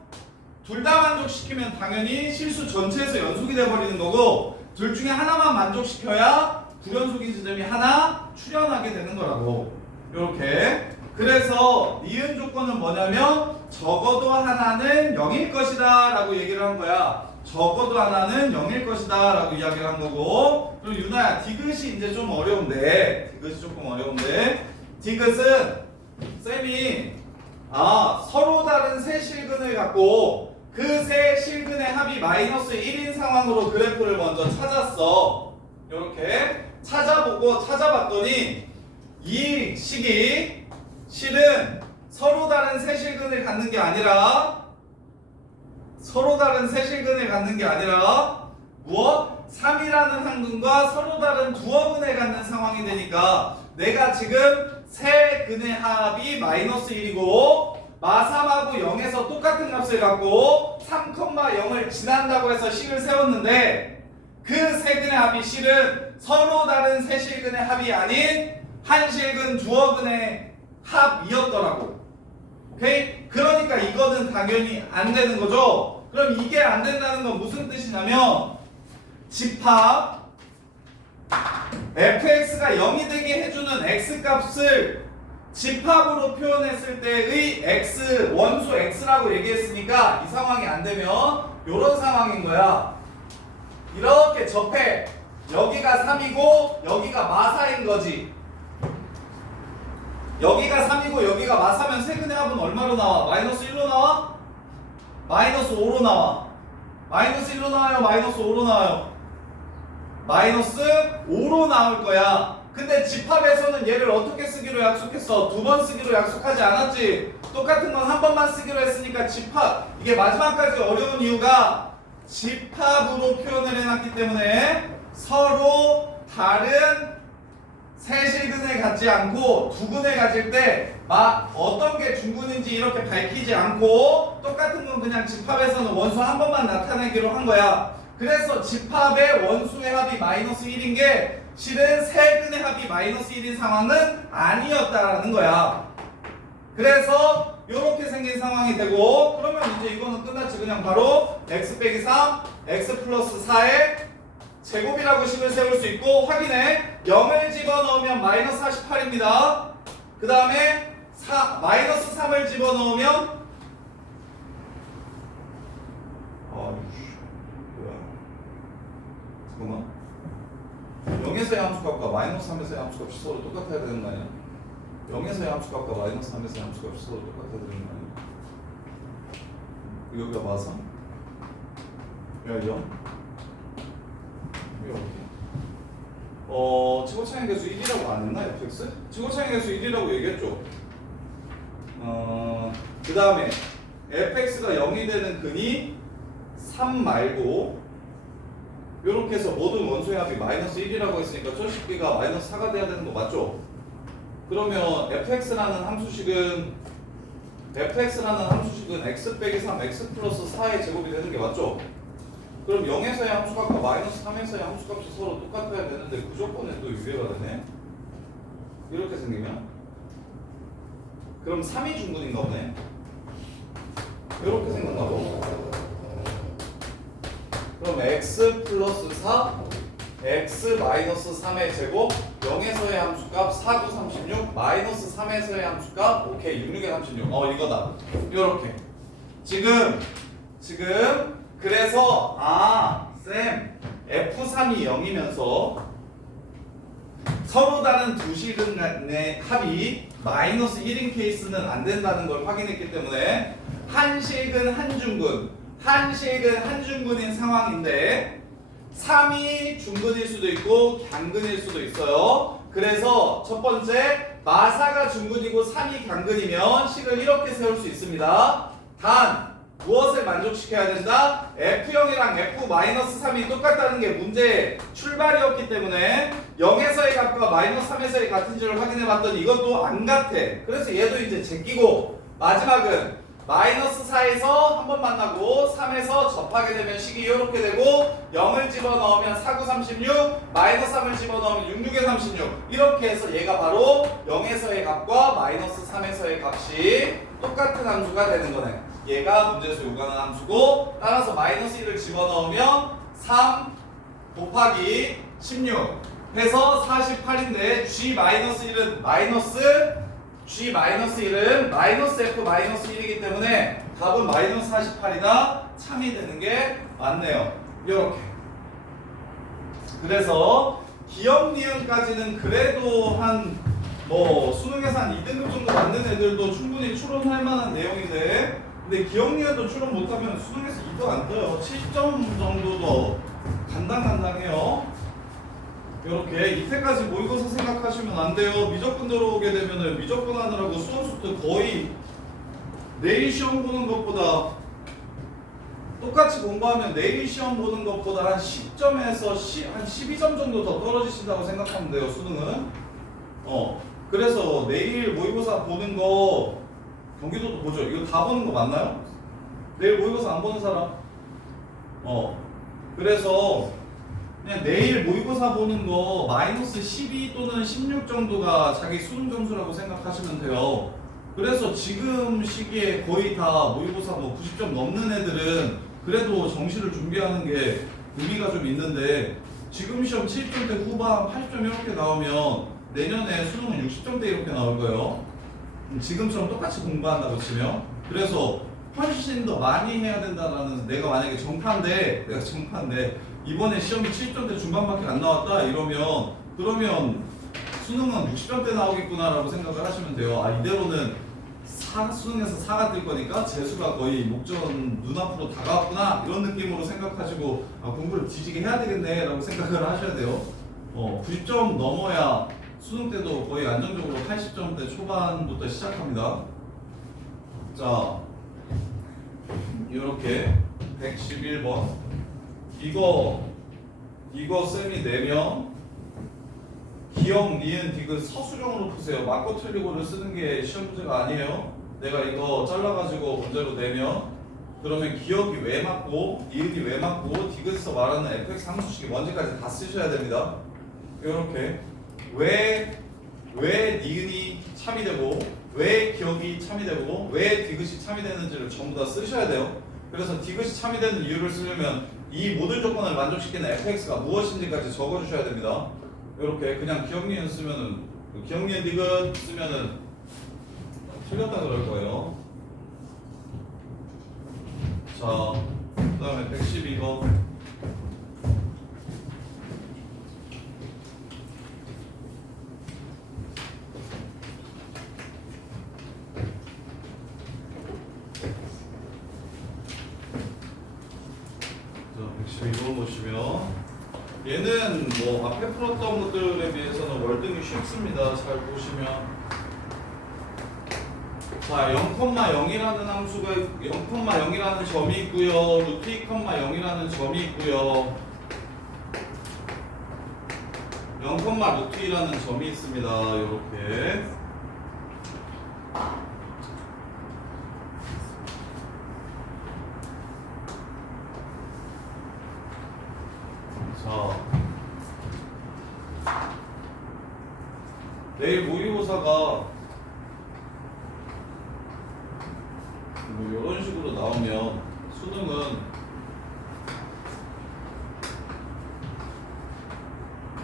둘 다 만족시키면 당연히 실수 전체에서 연속이 돼버리는 거고, 둘 중에 하나만 만족시켜야 불연속인 지점이 하나 출현하게 되는 거라고. 이렇게. 그래서 니은 조건은 뭐냐면 적어도 하나는 0일 것이다 라고 얘기를 한 거야. 적어도 하나는 0일 것이다 라고 이야기를 한 거고. 그럼 유나야, 디귿이 이제 좀 어려운데, 디귿이 조금 어려운데, 디귿은 쌤이 서로 다른 세 실근을 갖고 그 세 실근의 합이 마이너스 1인 상황으로 그래프를 먼저 찾았어. 이렇게 찾아봤더니 이 식이 실은 서로 다른 세 실근을 갖는 게 아니라 무엇? 3이라는 항근과 서로 다른 두어근을 갖는 상황이 되니까 내가 지금 세 근의 합이 마이너스 1이고 마3하고 0에서 똑같은 값을 갖고 3,0을 지난다고 해서 식을 세웠는데 그 세 근의 합이 실은 서로 다른 세 실근의 합이 아닌 한 실근 두어근의 합이었더라고. 오케이? 그러니까 이거는 당연히 안 되는 거죠. 그럼 이게 안 된다는 건 무슨 뜻이냐면 집합 fx가 0이 되게 해주는 x값을 집합으로 표현했을 때의 x 원수 x라고 얘기했으니까 이 상황이 안 되면 이런 상황인 거야. 이렇게 접해. 여기가 3이고 여기가 마4인 거지. 여기가 3이고 여기가 마4면 세근의 합은 얼마로 나와? 마이너스 1로 나와? 마이너스 5로 나와. 마이너스 1로 나와요? 마이너스 5로 나와요? 마이너스 5로 나올 거야. 근데 집합에서는 얘를 어떻게 쓰기로 약속했어? 2번 쓰기로 약속하지 않았지? 똑같은 건 한 번만 쓰기로 했으니까 집합, 이게 마지막까지 어려운 이유가 집합으로 표현을 해놨기 때문에 서로 다른 세 실근을 갖지 않고 두 근을 가질 때 어떤 게 중근인지 이렇게 밝히지 않고 똑같은 건 그냥 집합에서는 원수 한 번만 나타내기로 한 거야. 그래서 집합의 원수의 합이 마이너스 1인 게 실은 세 근의 합이 마이너스 1인 상황은 아니었다라는 거야. 그래서 이렇게 생긴 상황이 되고, 그러면 이제 이거는 끝났지. 그냥 바로 x 빼기 3, x 플러스 4의 제곱이라고 식을 세울 수 있고, 확인해. 0을 집어넣으면 마이너스 48입니다. 그 다음에 마이너스 3을 집어넣으면 잠깐만. 0에서의 함수값과 마이너스 3에서의 함수값이 서로 똑같아야 되는 거 아니야? 0에서의 함수값과 마이너스 3에서의 함수값이 서로 똑같아야 되는 거 아니야? 여기가 마3? 여기가 0? 이게 어떻게? 지구창의 개수 1이라고 안 했나? fx? 지구창의 개수 1이라고 얘기했죠? 그 다음에 fx가 0이 되는 근이 3 말고 이렇게 해서 모든 원소의 합이 마이너스 1이라고 했으니까 저 식기가 마이너스 4가 돼야 되는 거 맞죠? 그러면 fx라는 함수식은 x 빼기 3, x 플러스 4의 제곱이 되는 게 맞죠? 그럼 0에서의 함수값과 마이너스 3에서의 함수값이 서로 똑같아야 되는데 그 조건에 또 유예가 되네? 이렇게 생기면? 그럼 3이 중근인가 보네? 이렇게 생각나고, 그럼 x 플러스 4, x 마이너스 3의 제곱, 0에서의 함수값 4, 9, 36, 마이너스 3에서의 함수값, 오케이, 6, 6에 36. 이거다. 요렇게. 지금, 그래서, 쌤, F3이 0이면서 서로 다른 두 실근 간의 합이 마이너스 1인 케이스는 안 된다는 걸 확인했기 때문에 한 실근, 한 중근, 한 실근, 한 중근인 상황인데 3이 중근일 수도 있고 강근일 수도 있어요. 그래서 첫 번째, 마사가 중근이고 3이 강근이면 식을 이렇게 세울 수 있습니다. 단 무엇을 만족시켜야 된다? F0이랑 F-3이 똑같다는 게 문제의 출발이었기 때문에 0에서의 값과 마이너스 3에서의 같은지를 확인해 봤더니 이것도 안 같아. 그래서 얘도 이제 제끼고, 마지막은 마이너스 4에서 한 번 만나고 3에서 접하게 되면 식이 이렇게 되고, 0을 집어넣으면 4, 9, 36, 마이너스 3을 집어넣으면 6, 6에 36, 이렇게 해서 얘가 바로 0에서의 값과 마이너스 3에서의 값이 똑같은 함수가 되는 거네. 얘가 문제에서 요구하는 함수고, 따라서 마이너스 1을 집어넣으면 3 곱하기 16 해서 48인데 g 마이너스 1은 마이너스 G-1은 마이너스 F-1이기 때문에 답은 마이너스 48이다. 참이 되는 게 맞네요. 이렇게. 그래서 기억 니은까지는 그래도 한 뭐 수능에서 한 2등급 정도 맞는 애들도 충분히 추론할 만한 내용인데, 근데 기억 니은도 추론 못하면 수능에서 2등 안 떠요. 70점 정도도 간당간당해요. 이렇게 이때까지 모의고사 생각하시면 안 돼요. 미적분 들어오게 되면은 미적분 하느라고 수험수도 거의 내일 시험 보는 것보다 똑같이 공부하면 내일 시험 보는 것보다 한 10점에서 한 12점 정도 더 떨어지신다고 생각하면 돼요. 수능은. 그래서 내일 모의고사 보는 거 경기도도 보죠. 이거 다 보는 거 맞나요? 내일 모의고사 안 보는 사람? 그래서 그냥 내일 모의고사 보는 거 마이너스 12 또는 16 정도가 자기 수능 점수라고 생각하시면 돼요. 그래서 지금 시기에 거의 다 모의고사 뭐 90점 넘는 애들은 그래도 정시를 준비하는 게 의미가 좀 있는데, 지금 시험 70점대 후반 80점 이렇게 나오면 내년에 수능은 60점대 이렇게 나올 거예요. 지금처럼 똑같이 공부한다고 치면. 그래서 훨씬 더 많이 해야 된다라는, 내가 만약에 정파인데 이번에 시험이 70점대 중반밖에 안 나왔다 이러면, 그러면 수능은 60점대 나오겠구나라고 생각을 하시면 돼요. 이대로는 수능에서 4가 뜰 거니까 재수가 거의 목전 눈앞으로 다가왔구나 이런 느낌으로 생각하시고 공부를 뒤지게 해야 되겠네 라고 생각을 하셔야 돼요. 90점 넘어야 수능 때도 거의 안정적으로 80점대 초반부터 시작합니다. 자, 이렇게 111번 이거 쌤이 내면 기억, 니은, 디귿 서술형으로 푸세요. 맞고 틀리고를 쓰는 게 시험 문제가 아니에요. 내가 이거 잘라가지고 문제로 내면, 그러면 기억이 왜 맞고 니은이 왜 맞고 디귿에서 말하는 fx 함수식이 뭔지까지 다 쓰셔야 됩니다. 이렇게 왜 니은이 참이 되고 왜 기억이 참이 되고 왜 디귿이 참이 되는지를 전부 다 쓰셔야 돼요. 그래서 디귿이 참이 되는 이유를 쓰려면 이 모든 조건을 만족시키는 fx가 무엇인지까지 적어주셔야 됩니다. 이렇게 그냥 기억 니은 쓰면은, 기억 니은 디귿 쓰면은 틀렸다 그럴 거예요. 자, 그 다음에 112번. 자, 112번 보시면 얘는 뭐 앞에 풀었던 것들에 비해서는 월등히 쉽습니다. 잘 보시면. 자, 0,0이라는 함수가 0,0이라는 점이 있고요. 루트 2,0이라는 점이 있고요. 0,루트2라는 점이 있습니다. 이렇게. 자, 내일 모의고사가 뭐 이런 식으로 나오면 수능은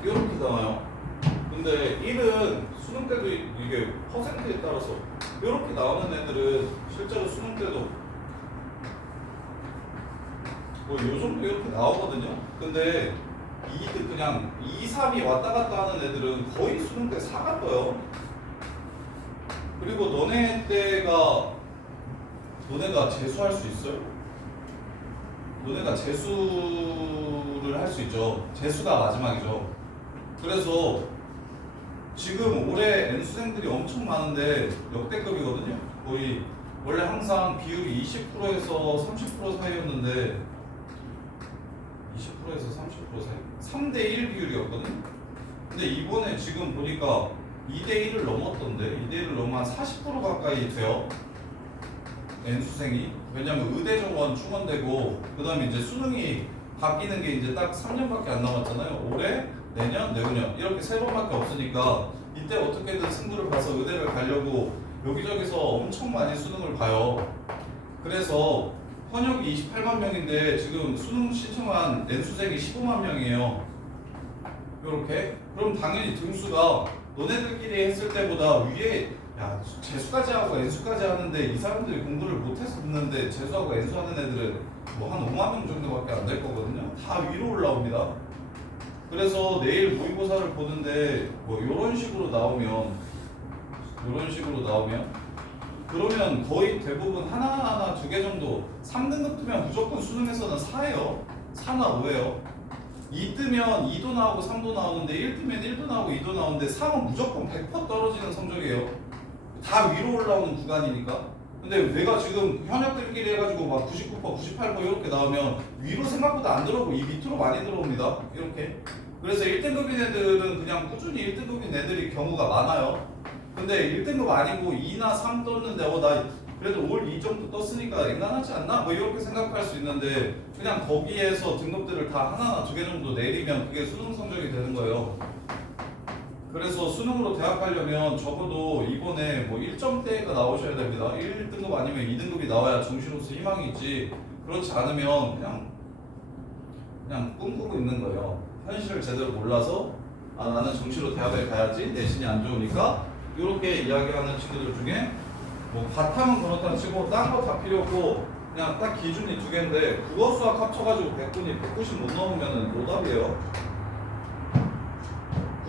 이렇게 나와요. 근데 1은 수능 때도 이게 퍼센트에 따라서 이렇게 나오는 애들은 실제로 수능 때도 뭐 요 정도 이렇게 나오거든요. 근데 2등 그냥 2, 3이 왔다 갔다 하는 애들은 거의 수능 때 4가 떠요. 그리고 너네가 재수할 수 있어요? 너네가 재수를 할 수 있죠. 재수가 마지막이죠. 그래서 지금 올해 N수생들이 엄청 많은데 역대급이거든요. 거의 원래 항상 비율이 20%에서 30% 사이였는데 20%에서 30% 사이 3대1 비율이었거든요. 근데 이번에 지금 보니까 2대1을 넘었던데 2대1을 넘으면 한 40% 가까이 돼요. N수생이. 왜냐면 의대 정원 충원되고 그 다음에 이제 수능이 바뀌는 게 이제 딱 3년밖에 안 남았잖아요. 올해, 내년, 내후년 이렇게 3번밖에 없으니까 이때 어떻게든 승부를 봐서 의대를 가려고 여기저기서 엄청 많이 수능을 봐요. 그래서 현역이 28만 명인데 지금 수능 신청한 N수생이 15만 명이에요. 요렇게. 그럼 당연히 등수가 너네들끼리 했을 때보다 위에 야, 재수까지 하고 N수까지 하는데 이 사람들이 공부를 못해서 듣는데 재수하고 N수 하는 애들은 뭐 한 5만 명 정도밖에 안 될 거거든요. 다 위로 올라옵니다. 그래서 내일 모의고사를 보는데 뭐 이런 식으로 나오면 그러면 거의 대부분 하나하나 두 개 정도 3등급 뜨면 무조건 수능에서는 4예요. 4나 5예요. 2 뜨면 2도 나오고 3도 나오는데 1 뜨면 1도 나오고 2도 나오는데 3은 무조건 100% 떨어지는 성적이에요. 다 위로 올라오는 구간이니까. 근데 내가 지금 현역들끼리 해가지고 막 99%, 98% 이렇게 나오면 위로 생각보다 안 들어오고 이 밑으로 많이 들어옵니다. 이렇게. 그래서 1등급인 애들은 그냥 꾸준히 1등급인 애들이 경우가 많아요. 근데 1등급 아니고 2나 3 떴는데 나 그래도 올 2 정도 떴으니까 앵간하지 않나? 뭐 이렇게 생각할 수 있는데 그냥 거기에서 등급들을 다 하나나 두 개 정도 내리면 그게 수능 성적이 되는 거예요. 그래서 수능으로 대학 가려면 적어도 이번에 뭐 1점대가 나오셔야 됩니다. 1등급 아니면 2등급이 나와야 정시로서 희망이 있지. 그렇지 않으면 그냥 꿈꾸고 있는 거예요. 현실을 제대로 몰라서 나는 정시로 대학을 가야지 내신이 안 좋으니까 이렇게 이야기하는 친구들 중에 뭐 과탐은 그렇다 치고 딴 거 다 필요 없고 그냥 딱 기준이 두 개인데 국어 수학 합쳐가지고 100분이 190 못 넘으면 노답이에요.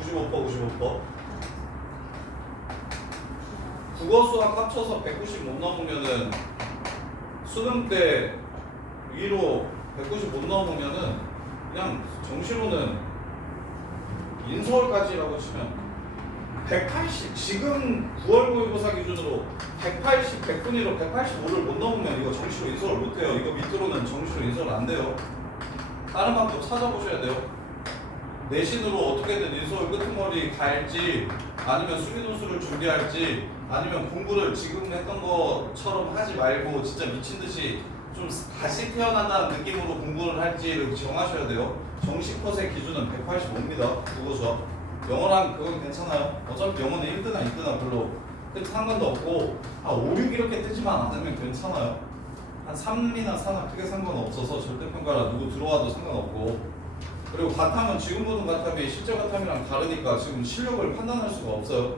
95%. 국어 수학 합쳐서 190 못 넘으면은 수능 때 위로 190 못 넘으면은 그냥 정시로는 인서울까지라고 치면 180 지금 9월 모의고사 기준으로 180 100분위로 185를 못 넘으면 이거 정시로 인서울 못 해요. 이거 밑으로는 정시로 인서울 안 돼요. 다른 방법 찾아보셔야 돼요. 내신으로 어떻게든 인서울 끄트머리 갈지 아니면 수리도수를 준비할지 아니면 공부를 지금 했던 것처럼 하지 말고 진짜 미친듯이 좀 다시 태어난다는 느낌으로 공부를 할지를 정하셔야 돼요. 정시 컷의 기준은 185입니다. 국어 수학. 영어랑 그건 괜찮아요. 어차피 영어는 1드나 2드나 별로 큰 상관도 없고 5, 6 이렇게 뜨지만 않으면 괜찮아요. 한 3이나 4나 크게 상관없어서 절대평가라 누구 들어와도 상관없고 그리고 과탐은 지금 보는 과탐이 실제 과탐이랑 다르니까 지금 실력을 판단할 수가 없어요.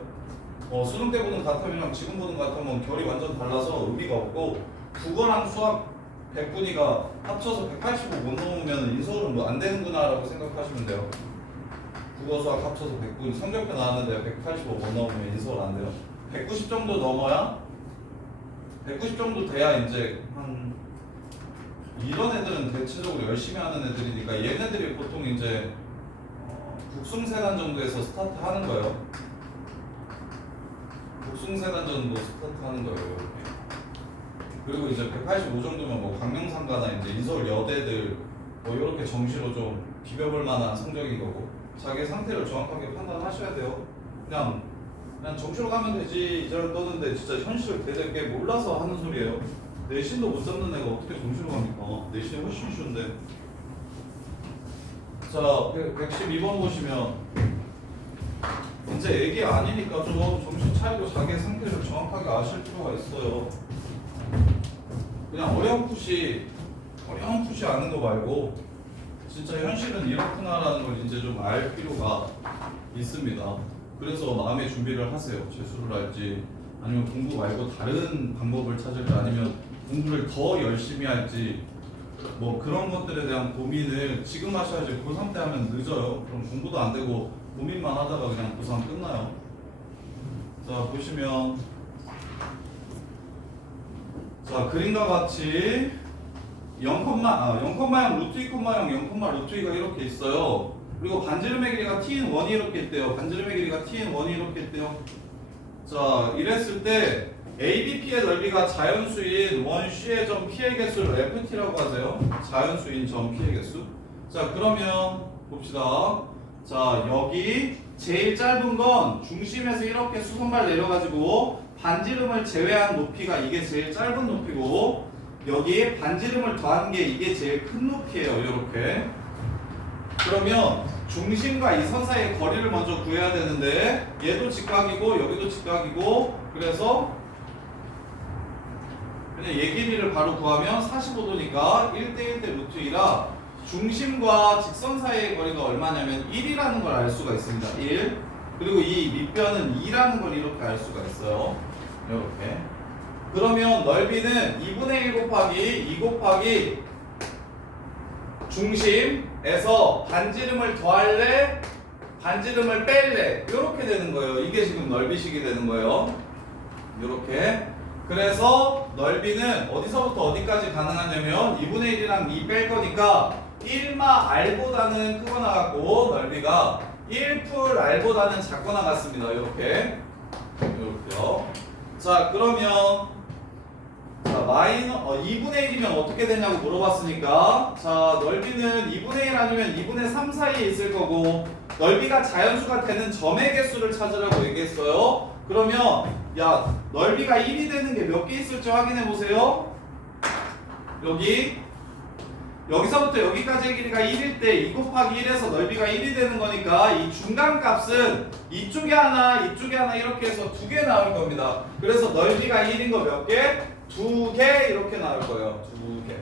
수능 때 보는 과탐이랑 지금 보는 과탐은 결이 완전 달라서 의미가 없고 국어랑 수학 100분위가 합쳐서 185 못 넘으면 인서울은 뭐 안 되는구나 라고 생각하시면 돼요. 국어 수학 합쳐서 100분 성적표 나왔는데 185 못 넘으면 인서울 안 돼요. 190 정도 넘어야 190 정도 돼야 이제 한 이런 애들은 대체적으로 열심히 하는 애들이니까 얘네들이 보통 이제 국승세단 정도에서 스타트 하는 거예요. 국승세단 정도 스타트 하는 거예요. 이렇게. 그리고 이제 185 정도면 뭐 강명상가나 이제 인서울 여대들 뭐 이렇게 정시로 좀 비벼볼 만한 성적인 거고 자기 상태를 정확하게 판단하셔야 돼요. 그냥 정시로 가면 되지 이제는 떠는데 진짜 현실을 되게 몰라서 하는 소리예요. 내신도 못 잡는 애가 어떻게 정시로 갑니까? 내신이 훨씬 쉬운데. 자, 112번 보시면 이제 애기 아니니까 좀 정신 차리고 자기의 상태를 정확하게 아실 필요가 있어요. 그냥 어렴풋이 아는 거 말고 진짜 현실은 이렇구나라는 걸 이제 좀 알 필요가 있습니다. 그래서 마음의 준비를 하세요. 재수를 할지 아니면 공부 말고 다른 방법을 찾을지 아니면 공부를 더 열심히 할지 뭐 그런 것들에 대한 고민을 지금 하셔야지 고3 때 하면 늦어요. 그럼 공부도 안 되고 고민만 하다가 그냥 고3 끝나요. 자 보시면 자 그림과 같이 0,0 루트 2, 0, 루트 2가 이렇게 있어요. 그리고 반지름의 길이가 t인 1이 이렇게 있대요. 반지름의 길이가 t인 1이 이렇게 있대요. 자 이랬을 때 ABP의 넓이가 자연수인 원C의 점 P의 개수를 FT라고 하세요. 자연수인 점 P의 개수. 자 그러면 봅시다. 자 여기 제일 짧은 건 중심에서 이렇게 수선발 내려가지고 반지름을 제외한 높이가 이게 제일 짧은 높이고 여기 반지름을 더한 게 이게 제일 큰 높이에요. 이렇게. 그러면 중심과 이 선 사이의 거리를 먼저 구해야 되는데 얘도 직각이고 여기도 직각이고 그래서 그냥 얘 길이를 바로 구하면 45도니까 1대1대 루트 2라 중심과 직선 사이의 거리가 얼마냐면 1이라는 걸 알 수가 있습니다. 1. 그리고 이 밑변은 2라는 걸 이렇게 알 수가 있어요. 이렇게. 그러면 넓이는 2분의 1 곱하기 2 곱하기 중심에서 반지름을 더할래? 반지름을 뺄래? 이렇게 되는 거예요. 이게 지금 넓이식이 되는 거예요. 이렇게. 그래서 넓이는 어디서부터 어디까지 가능하냐면 2분의 1이랑 2 뺄 거니까 1마 r보다는 크거나 같고 넓이가 1풀 r보다는 작거나 같습니다. 이렇게. 이렇게요. 자, 그러면 자, 2분의 1이면 어떻게 되냐고 물어봤으니까 자, 넓이는 2분의 1 아니면 2분의 3 사이에 있을 거고 넓이가 자연수가 되는 점의 개수를 찾으라고 얘기했어요. 그러면 야, 넓이가 1이 되는 게 몇 개 있을지 확인해 보세요. 여기서부터 여기까지의 길이가 1일 때 2 곱하기 1에서 넓이가 1이 되는 거니까 이 중간 값은 이쪽에 하나 이렇게 해서 2개 나올 겁니다. 그래서 넓이가 1인 거 몇 개? 2개 이렇게 나올 거예요. 2개.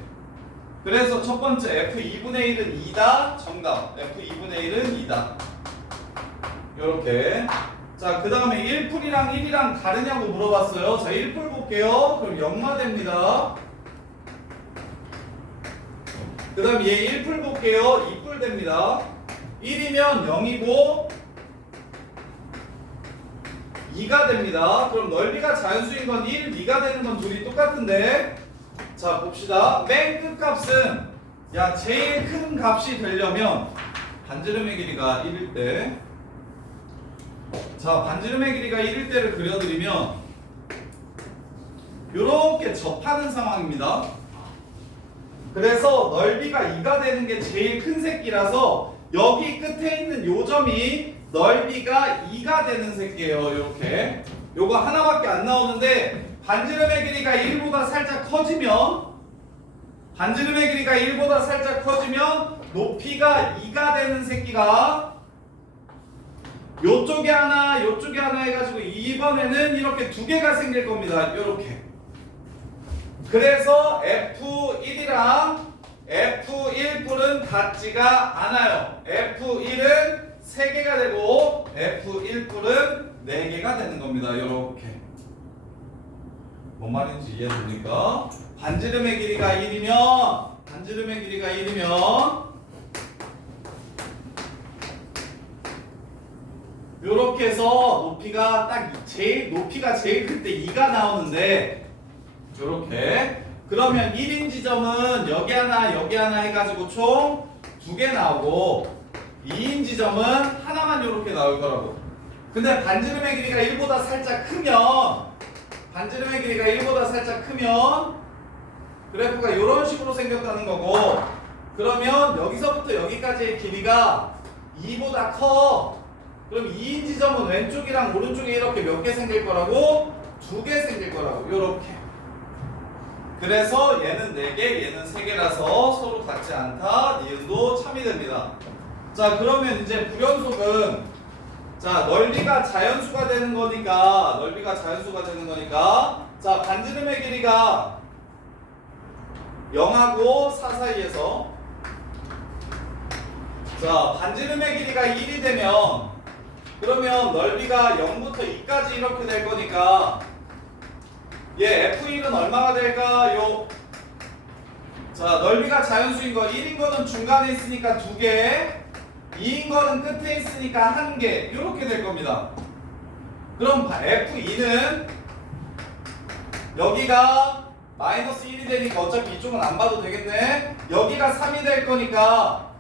그래서 첫 번째 F2분의 1은 2다. 정답. F2분의 1은 2다. 요렇게. 자, 그 다음에 1풀이랑 1이랑 다르냐고 물어봤어요. 자, 1풀 볼게요. 그럼 0마 됩니다. 그 다음 얘 1풀 볼게요. 2풀 됩니다. 1이면 0이고 2가 됩니다. 그럼 넓이가 자연수인 건 1, 2가 되는 건 둘이 똑같은데 자, 봅시다. 맨 끝 값은 야, 제일 큰 값이 되려면 반지름의 길이가 1일 때 자, 반지름의 길이가 1일 때를 그려드리면 요렇게 접하는 상황입니다. 그래서 넓이가 2가 되는 게 제일 큰 새끼라서 여기 끝에 있는 요 점이 넓이가 2가 되는 새끼예요. 이렇게. 요거 하나밖에 안 나오는데 반지름의 길이가 1보다 살짝 커지면 반지름의 길이가 1보다 살짝 커지면 높이가 2가 되는 새끼가 요쪽에 하나 해가지고 이번에는 이렇게 두 개가 생길 겁니다. 요렇게. 그래서 F1이랑 F1풀은 같지가 않아요. F1은 3개가 되고 F1풀은 4개가 되는 겁니다. 요렇게. 뭔 말인지 이해됩니까? 반지름의 길이가 1이면 요렇게 해서 높이가 딱 높이가 제일 클 때 2가 나오는데 요렇게. 그러면 1인 지점은 여기 하나 해가지고 총 2개 나오고 2인 지점은 하나만 요렇게 나올 거라고. 근데 반지름의 길이가 1보다 살짝 크면 그래프가 이런 식으로 생겼다는 거고 그러면 여기서부터 여기까지의 길이가 2보다 커. 그럼 2인 지점은 왼쪽이랑 오른쪽에 이렇게 몇 개 생길 거라고? 2개 생길 거라고. 요렇게. 그래서 얘는 4개, 얘는 3개라서 서로 같지 않다. 니은도 참이 됩니다. 자, 그러면 이제 불연속은 자, 넓이가 자연수가 되는 거니까 자, 반지름의 길이가 0하고 4 사이에서 자, 반지름의 길이가 1이 되면 그러면 넓이가 0부터 2까지 이렇게 될 거니까 얘 F1은 얼마가 될까요? 자, 넓이가 자연수인 거 1인 거는 중간에 있으니까 2개 2인 거는 끝에 있으니까 1개 이렇게 될 겁니다. 그럼 F2는 여기가 마이너스 1이 되니까 어차피 이쪽은 안 봐도 되겠네. 여기가 3이 될 거니까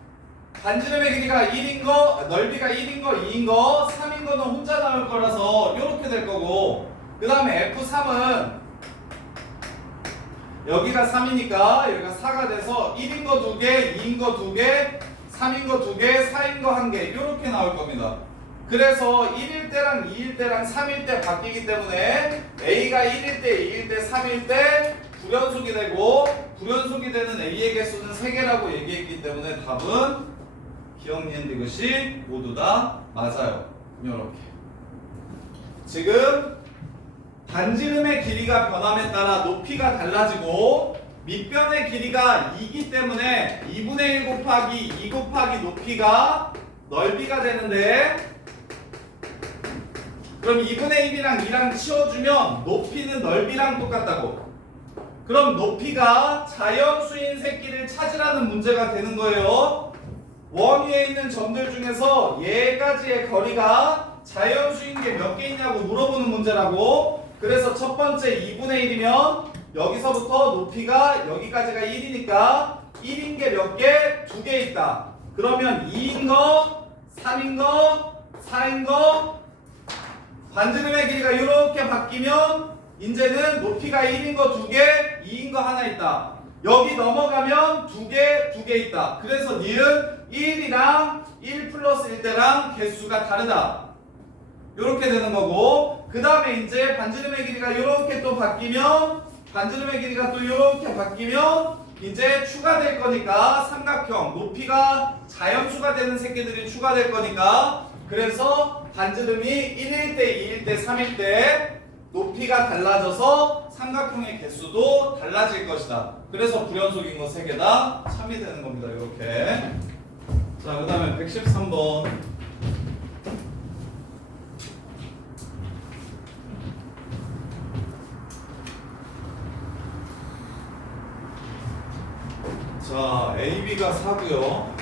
반지름의 길이가 1인 거, 넓이가 1인 거, 2인 거, 3인 거는 혼자 나올 거라서 이렇게 될 거고 그 다음에 F3은 여기가 3이니까 여기가 4가 돼서 1인 거 2개, 2인 거 2개, 3인 거 2개, 4인 거 1개 이렇게 나올 겁니다. 그래서 1일 때랑 2일 때랑 3일 때 바뀌기 때문에 A가 1일 때, 2일 때, 3일 때 불연속이 되고 불연속이 되는 A의 개수는 3개라고 얘기했기 때문에 답은 기억, 니은, 디귿이 모두 다 맞아요. 이렇게. 지금 반지름의 길이가 변함에 따라 높이가 달라지고 밑변의 길이가 2기 때문에 2분의 1 곱하기 2 곱하기 높이가 넓이가 되는데 그럼 2분의 1이랑 2랑 치워주면 높이는 넓이랑 똑같다고. 그럼 높이가 자연수인 새끼를 찾으라는 문제가 되는 거예요. 원 위에 있는 점들 중에서 얘까지의 거리가 자연수인 게 몇 개 있냐고 물어보는 문제라고. 그래서 첫 번째 2분의 1이면 여기서부터 높이가 여기까지가 1이니까 1인 게 몇 개? 2개 있다. 그러면 2인 거, 3인 거, 4인 거, 반지름의 길이가 이렇게 바뀌면 이제는 높이가 1인 거 2개, 2인 거 하나 있다. 여기 넘어가면 2개, 2개 있다. 그래서 니은 1이랑 1 플러스 1대랑 개수가 다르다. 이렇게 되는 거고, 그 다음에 이제 반지름의 길이가 이렇게 또 바뀌면, 반지름의 길이가 또 이렇게 바뀌면 이제 추가될 거니까 삼각형 높이가 자연수가 되는 새끼들이 추가될 거니까, 그래서 반지름이 1일 때, 2일 때, 3일 때 높이가 달라져서 삼각형의 개수도 달라질 것이다. 그래서 불연속인 거 3개다 3이 되는 겁니다. 이렇게. 자, 그 다음에 113번. 자, AB가 4고요.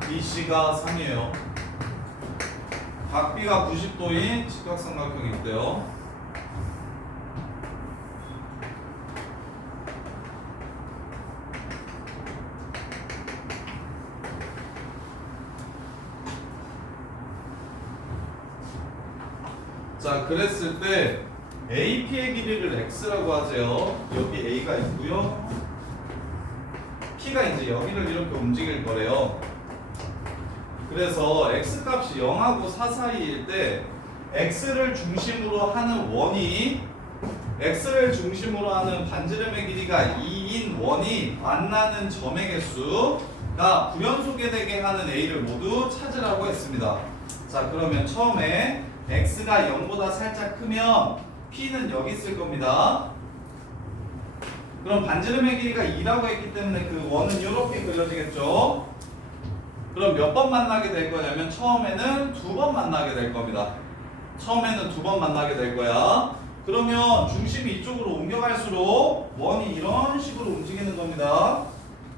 BC가 3이에요. 각비가 90도인 직각삼각형이 있대요. 자, 그랬을 때 AP의 길이를 X라고 하세요. 여기 A가 있고요. P가 이제 여기를 이렇게 움직일 거래요. 그래서 X 값이 0하고 4 사이일 때 X를 중심으로 하는 원이, X를 중심으로 하는 반지름의 길이가 2인 원이 만나는 점의 개수가 불연속이 되게 하는 A를 모두 찾으라고 했습니다. 자, 그러면 처음에 X가 0보다 살짝 크면 P는 여기 있을 겁니다. 그럼 반지름의 길이가 2라고 했기 때문에 그 원은 이렇게 그려지겠죠. 그럼 몇 번 만나게 될 거냐면 처음에는 2번 만나게 될 겁니다. 처음에는 2번 만나게 될 거야. 그러면 중심이 이쪽으로 옮겨갈수록 원이 이런 식으로 움직이는 겁니다.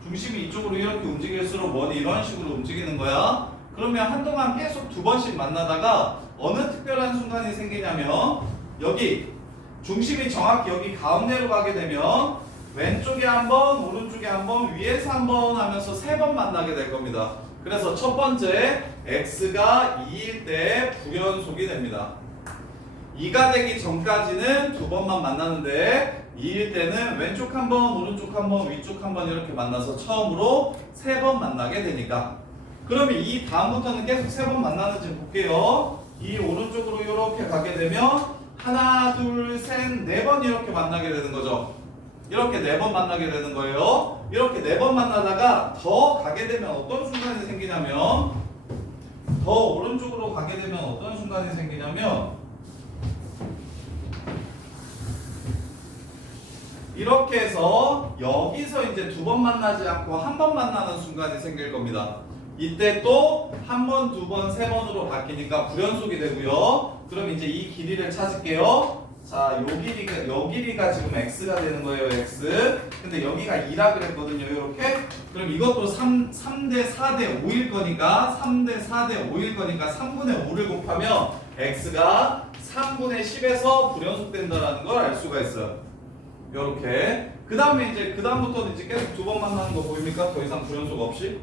중심이 이쪽으로 이렇게 움직일수록 원이 이런 식으로 움직이는 거야. 그러면 한동안 계속 2번씩 만나다가 어느 특별한 순간이 생기냐면 여기 중심이 정확히 여기 가운데로 가게 되면 왼쪽에 한 번, 오른쪽에 한 번, 위에서 한 번 하면서 3번 만나게 될 겁니다. 그래서 첫 번째 X가 2일 때 불연속이 됩니다. 2가 되기 전까지는 2번만 만나는데 2일 때는 왼쪽 한 번, 오른쪽 한 번, 위쪽 한 번 이렇게 만나서 처음으로 3번 만나게 되니까, 그러면 이 다음부터는 계속 3번 만나는지 볼게요. 이 오른쪽으로 이렇게 가게 되면 하나, 둘, 셋, 4번 이렇게 만나게 되는 거죠. 이렇게 4번 만나게 되는 거예요. 이렇게 4번 만나다가 더 가게 되면 어떤 순간이 생기냐면, 더 오른쪽으로 가게 되면 어떤 순간이 생기냐면 이렇게 해서 여기서 이제 2번 만나지 않고 한 번 만나는 순간이 생길 겁니다. 이때 또 한 번, 2번, 3번으로 바뀌니까 불연속이 되고요. 그럼 이제 이 길이를 찾을게요. 자, 요 길이가 지금 x가 되는 거예요, x. 근데 여기가 2라 그랬거든요, 이렇게. 그럼 이것도 3대 4대 5일 거니까, 3대 4대 5일 거니까 3분의 5를 곱하면 x가 3분의 10에서 불연속 된다라는 걸 알 수가 있어요. 요렇게. 그 다음에 이제, 그 다음부터는 이제 계속 2번 만나는 거 보입니까? 더 이상 불연속 없이.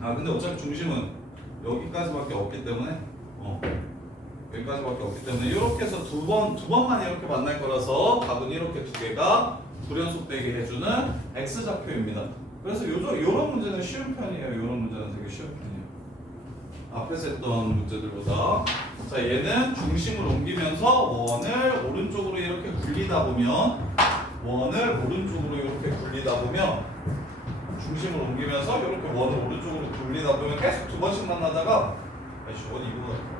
아, 근데 어차피 중심은 여기까지밖에 없기 때문에, 여기까지밖에 없기 때문에 이렇게 해서 두 번만 이렇게 만날 거라서 답은 이렇게 2개가 불연속되게 해주는 X좌표입니다. 그래서 요런 문제는 쉬운 편이에요. 요런 문제는 되게 쉬운 편이에요. 앞에서 했던 문제들보다. 자, 얘는 중심을 옮기면서 원을 오른쪽으로 이렇게 굴리다 보면, 중심을 옮기면서 이렇게 원을 오른쪽으로 굴리다 보면 계속 2번씩 만나다가, 아이씨, 원이 이거가 있다.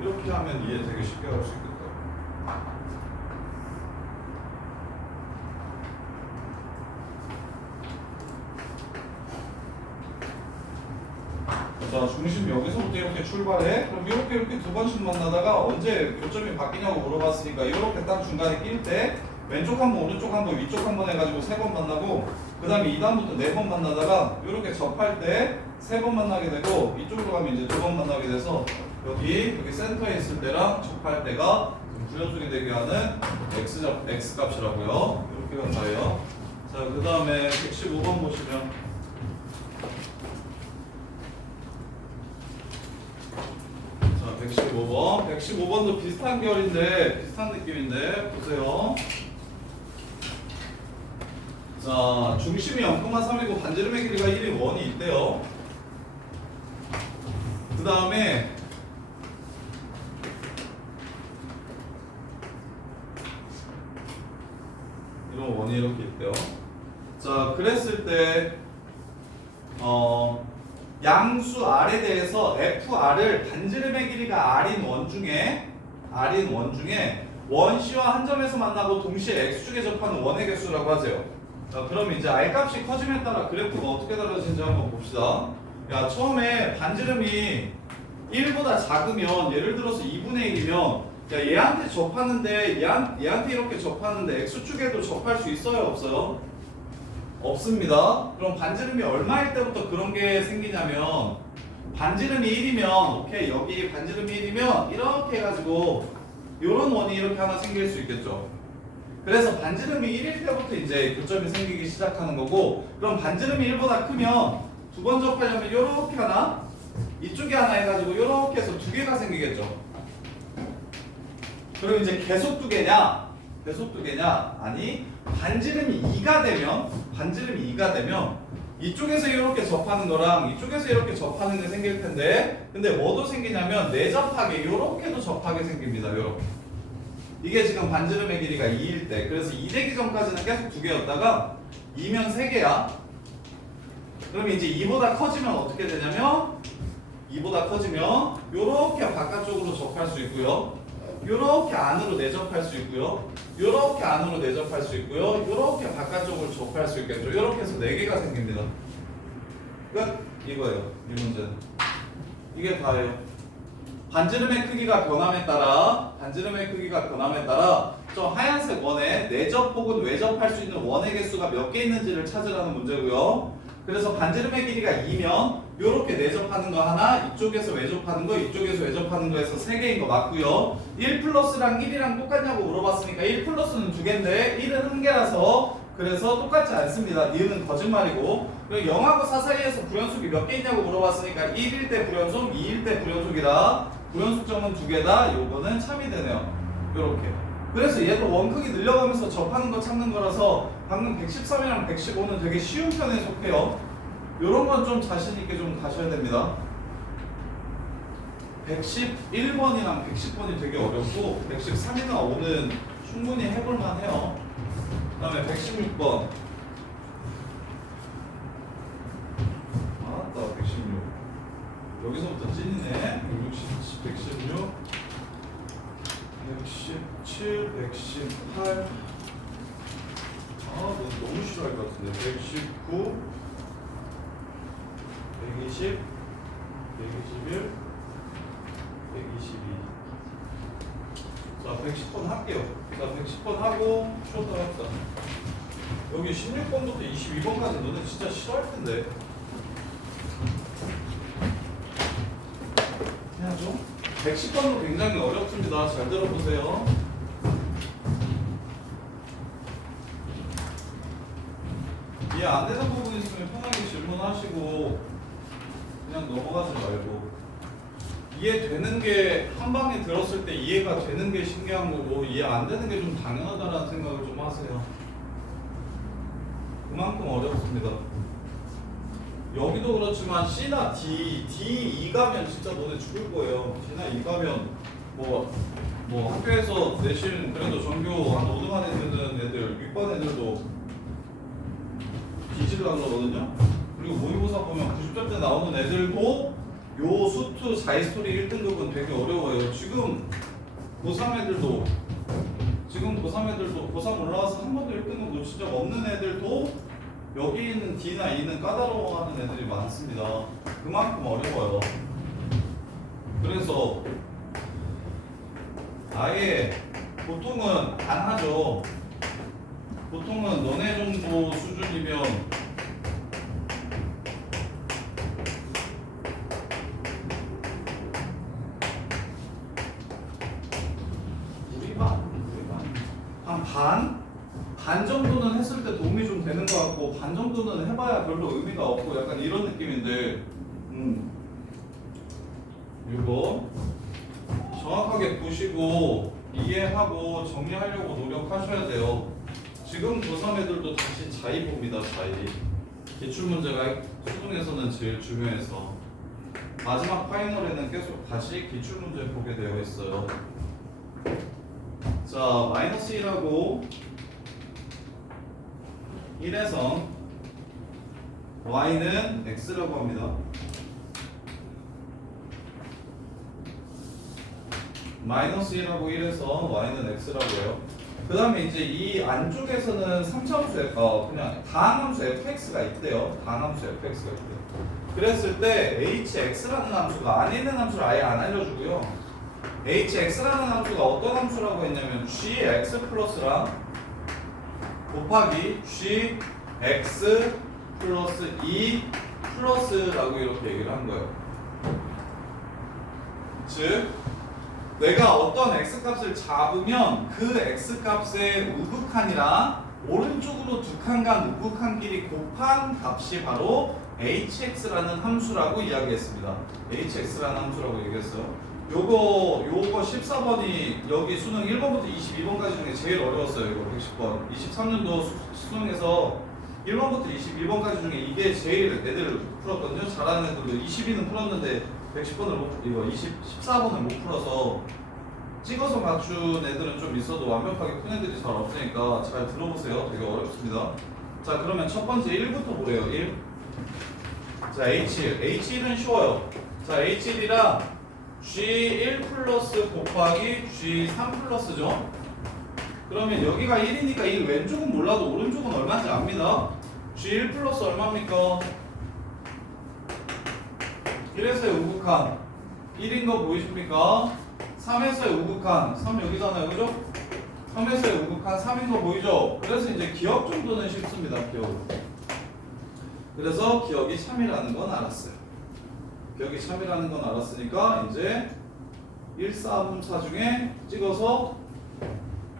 이렇게 하면 이해 되게 쉽게 할 수 있겠다. 이렇게 출발해. 그럼 이렇게 두 번씩 만나다가 언제 교점이 바뀌냐고 물어봤으니까 이렇게 딱 중간에 낄 때 왼쪽 한 번, 오른쪽 한 번, 위쪽 한 번 해가지고 3번 만나고 그 다음에 2단부터 4번 만나다가 이렇게 접할 때 3번 만나게 되고 이쪽으로 가면 이제 2번 만나게 돼서 여기 센터에 있을 때랑 접할 때가 부여쪽이 되게 하는 x 값이라고요. 이렇게가 다예요. 자, 그 다음에 115번 보시면 자, 115번도 비슷한 결인데 비슷한 느낌인데 보세요. 자, 중심이 0,3이고 반지름의 길이가 1이 원이 있대요. 그 다음에 이런 원이 이렇게 있대요. 자, 그랬을 때 양수 R에 대해서 FR을 반지름의 길이가 R인 원 중에 원 C와 한 점에서 만나고 동시에 X축에 접하는 원의 개수라고 하세요. 자, 그럼 이제 R 값이 커짐에 따라 그래프가 어떻게 달라지는지 한번 봅시다. 야, 처음에 반지름이 1보다 작으면 예를 들어서 2분의 1이면 야, 얘한테 접하는데 얘한테 이렇게 접하는데 X축에도 접할 수 있어요, 없어요? 없습니다. 그럼 반지름이 얼마일 때부터 그런 게 생기냐면 반지름이 1이면 오케이, 여기 반지름이 1이면 이렇게 해가지고 요런 원이 이렇게 하나 생길 수 있겠죠. 그래서 반지름이 1일 때부터 이제 교점이 생기기 시작하는 거고, 그럼 반지름이 1보다 크면 두 번 접하려면 이렇게 하나, 이쪽에 하나 해가지고 이렇게 해서 두 개가 생기겠죠. 그럼 이제 계속 두 개냐? 아니, 반지름이 2가 되면 이쪽에서 이렇게 접하는 거랑 이쪽에서 이렇게 접하는 게 생길 텐데, 근데 뭐도 생기냐면 내접하게 이렇게도 접하게 생깁니다. 이렇게. 이게 지금 반지름의 길이가 2일 때, 그래서 2 되기 전까지는 계속 두 개였다가 2면 3개야. 그럼 이제 2보다 커지면 어떻게 되냐면 2보다 커지면 요렇게 바깥쪽으로 접할 수 있고요, 요렇게 안으로 내접할 수 있고요, 요렇게 안으로 내접할 수 있고요, 요렇게 바깥쪽으로 접할 수 있겠죠. 요렇게 해서 4개가 생깁니다. 끝. 이거예요, 이 문제는. 이게 다예요. 반지름의 크기가 변함에 따라 저 하얀색 원에 내접 혹은 외접할 수 있는 원의 개수가 몇 개 있는지를 찾으라는 문제고요. 그래서 반지름의 길이가 2면 요렇게 내접하는 거 하나, 이쪽에서 외접하는 거, 이쪽에서 외접하는 거에서 3개인 거 맞고요. 1 플러스랑 1이랑 똑같냐고 물어봤으니까 1 플러스는 2개인데 1은 1개라서 그래서 똑같지 않습니다. 니은은 거짓말이고, 그리고 0하고 4 사이에서 불연속이 몇 개 있냐고 물어봤으니까 1일 때 불연속, 2일 때 불연속이다. 불연속점은 2개다. 요거는 참이 되네요. 요렇게. 그래서 얘도 원 크기 늘려가면서 접하는 거 찾는 거라서 방금 113이랑 115는 되게 쉬운 편에 속해요. 요런 건 좀 자신있게 좀 가셔야 됩니다. 111번이랑 110번이 되게 어렵고 113이나 5는 충분히 해볼만 해요. 그 다음에 116번. 아따, 116. 여기서부터 찐이네. 160, 116, 117, 118. 아, 너 너무 싫어할 것 같은데. 119, 120, 121, 122. 자, 110번 할게요. 자, 110번 하고 쉬었다 합시다. 여기 16번부터 22번까지 너네 진짜 싫어할 텐데. 해야죠. 110번도 굉장히 어렵습니다. 잘 들어보세요. 이해 안 되는 부분 있으면 편하게 질문하시고 그냥 넘어가지 말고, 이해되는 게 한 방에 들었을 때 이해가 되는 게 신기한 거고 이해 안 되는 게 좀 당연하다라는 생각을 좀 하세요. 그만큼 어렵습니다. 여기도 그렇지만 C나 D, E 가면 진짜 너네 죽을 거예요. D나 E 가면 뭐 학교에서 내신 그래도 전교 한 5등한 애들, 윗반 애들도 뒤지를 안 나거든요. 그리고 모의고사 보면 90점대 나오는 애들도 요 수투 4히스토리 1등급은 되게 어려워요. 지금 고3 애들도 고3 올라와서 한 번도 1등급 놓친 적 없는 애들도 여기 있는 D나 E는 까다로워하는 애들이 많습니다. 그만큼 어려워요. 그래서 아예 보통은 안 하죠. 보통은 너네 정도 수준이면 한 반 정도는 했을 때 도움이 좀 되는 것 같고 반 정도는 해봐야 별로 의미가 없고 약간 이런 느낌인데 이거 정확하게 보시고 이해하고 정리하려고 노력하셔야 돼요. 지금 고3 애들도 다시 자이 봅니다. 자이 기출문제가 수능에서는 제일 중요해서 마지막 파이널에는 계속 다시 기출문제 보게 되어 있어요. 자, 마이너스 1하고 1에서 y는 x라고 합니다. 마이너스 1하고 1에서 y는 x라고 해요. 그 다음에 이제 이 안쪽에서는 3차함수 그냥 다항함수 fx가 있대요. 다항함수 fx가 있대요. 그랬을 때 hx라는 함수가 안에 있는 함수를 아예 안 알려주고요. hx라는 함수가 어떤 함수라고 했냐면 gx 플러스랑 곱하기 gx 플러스 2 플러스라고 이렇게 얘기를 한 거예요. 즉 내가 어떤 x값을 잡으면 그 x값의 우극한이랑 오른쪽으로 두 칸간 우극한 길이 곱한 값이 바로 hx라는 함수라고 이야기했습니다. hx라는 함수라고 얘기했어요. 요거 14번이 여기 수능 1번부터 22번까지 중에 제일 어려웠어요. 이거 110번. 23년도 수능에서 1번부터 21번까지 중에 이게 제일 애들 풀었거든요. 잘하는 애들도 22는 풀었는데 110번을 이거 14번을 못 풀어서 찍어서 맞춘 애들은 좀 있어도 완벽하게 푼 애들이 잘 없으니까 잘 들어보세요. 되게 어렵습니다. 자, 그러면 첫 번째 1부터 보래요. 1. 자, H1. H1은 쉬워요. 자, H1이랑 G1 플러스 곱하기 G3 플러스죠. 그러면 여기가 1이니까 이 왼쪽은 몰라도 오른쪽은 얼마인지 압니다. G1 플러스 얼마입니까? 1에서의 우극한 1인 거 보이십니까? 3에서의 우극한 3 여기잖아요. 그죠? 3에서의 우극한 3인 거 보이죠? 그래서 이제 기억 정도는 쉽습니다. 기억. 그래서 기억이 3이라는 건 알았어요. 기억이 3이라는 건 알았으니까 이제 1, 3, 4 중에 찍어서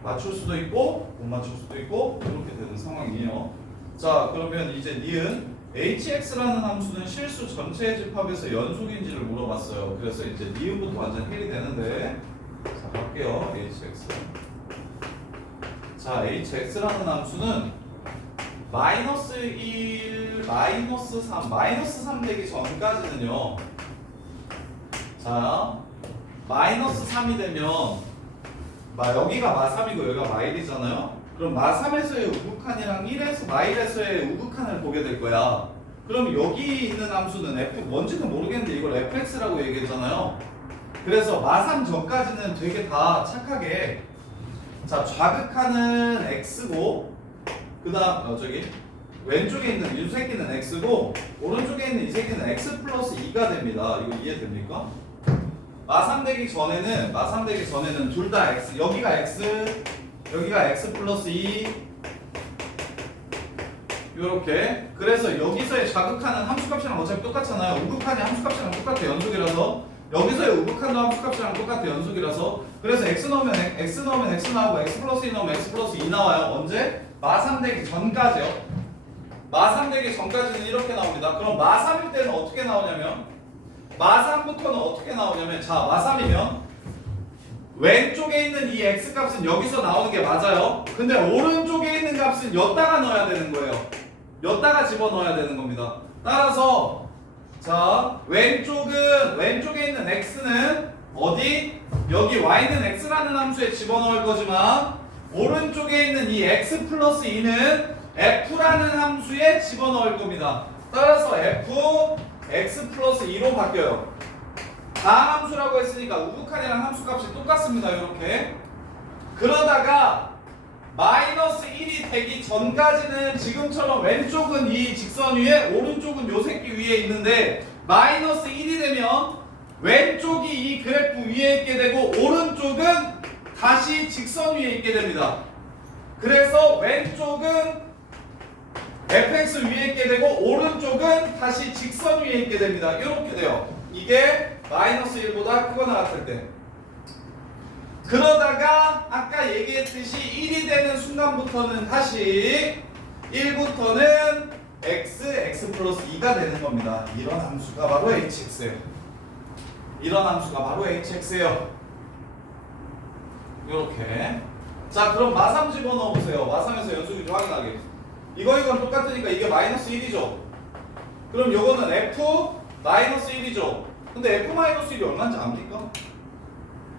맞출 수도 있고 못 맞출 수도 있고 이렇게 되는 상황이에요. 자, 그러면 이제 니은 hx라는 함수는 실수 전체의 집합에서 연속인지를 물어봤어요. 그래서 이제 니은부터 완전 헬이 되는데 자, 갈게요. hx. 자, hx라는 함수는 마이너스 1, 마이너스 3, 마이너스 3 되기 전까지는요. 자, 마이너스 3이 되면 여기가 마3이고 여기가 마1이잖아요. 그럼 마3에서의 우극한이랑 1에서 마1에서의 우극한을 보게 될 거야. 그럼 여기 있는 함수는 f 뭔지는 모르겠는데 이걸 fx라고 얘기했잖아요. 그래서 마3 전까지는 되게 다 착하게 자, 좌극한은 x고 그 다음 왼쪽에 있는 이 새끼는 x고 오른쪽에 있는 이 새끼는 x 플러스 2가 됩니다. 이거 이해됩니까? 마3 되기 전에는 둘 다 x, 여기가 x 플러스 2 요렇게. 그래서 여기서의 좌극한은 함수값이랑 어차피 똑같잖아요. 우극한이 함수값이랑 똑같아, 연속이라서. 여기서의 우극한도 함수값이랑 똑같아, 연속이라서. 그래서 x 넣으면 x 나오고 x 플러스 2 넣으면 x 플러스 2 나와요. 언제? 마3 되기 전까지요. 마3 되기 전까지는 이렇게 나옵니다. 그럼 마3일 때는 어떻게 나오냐면 마3부터는 어떻게 나오냐면 자, 마3이면 왼쪽에 있는 이 x값은 여기서 나오는 게 맞아요. 근데 오른쪽에 있는 값은 여기다가 넣어야 되는 거예요. 여기다가 집어넣어야 되는 겁니다. 따라서 자, 왼쪽에 있는 x는 어디? 여기 y는 x라는 함수에 집어넣을 거지만 오른쪽에 있는 이 x 플러스 2는 f라는 함수에 집어넣을 겁니다. 따라서 f x 플러스 2로 바뀌어요. 다함수라고 했으니까 우극한이랑 함수값이 똑같습니다. 이렇게. 그러다가 마이너스 1이 되기 전까지는 지금처럼 왼쪽은 이 직선 위에 오른쪽은 요 새끼 위에 있는데 마이너스 1이 되면 왼쪽이 이 그래프 위에 있게 되고 오른쪽은 다시 직선 위에 있게 됩니다. 그래서 왼쪽은 fx 위에 있게 되고 오른쪽은 다시 직선 위에 있게 됩니다. 이렇게 돼요. 이게 마이너스 1보다 크거나 같을 때. 그러다가 아까 얘기했듯이 1이 되는 순간부터는 다시 1부터는 x 플러스 2가 되는 겁니다. 이런 함수가 바로 hx예요. 이런 함수가 바로 hx예요. 이렇게. 자, 그럼 마삼 집어넣어 보세요. 마삼에서 연속이 좀 확인하게. 이건 똑같으니까 이게 마이너스 1이죠. 그럼 요거는 f 마이너스 1이죠. 근데 f 마이너스 1이 얼마인지 압니까?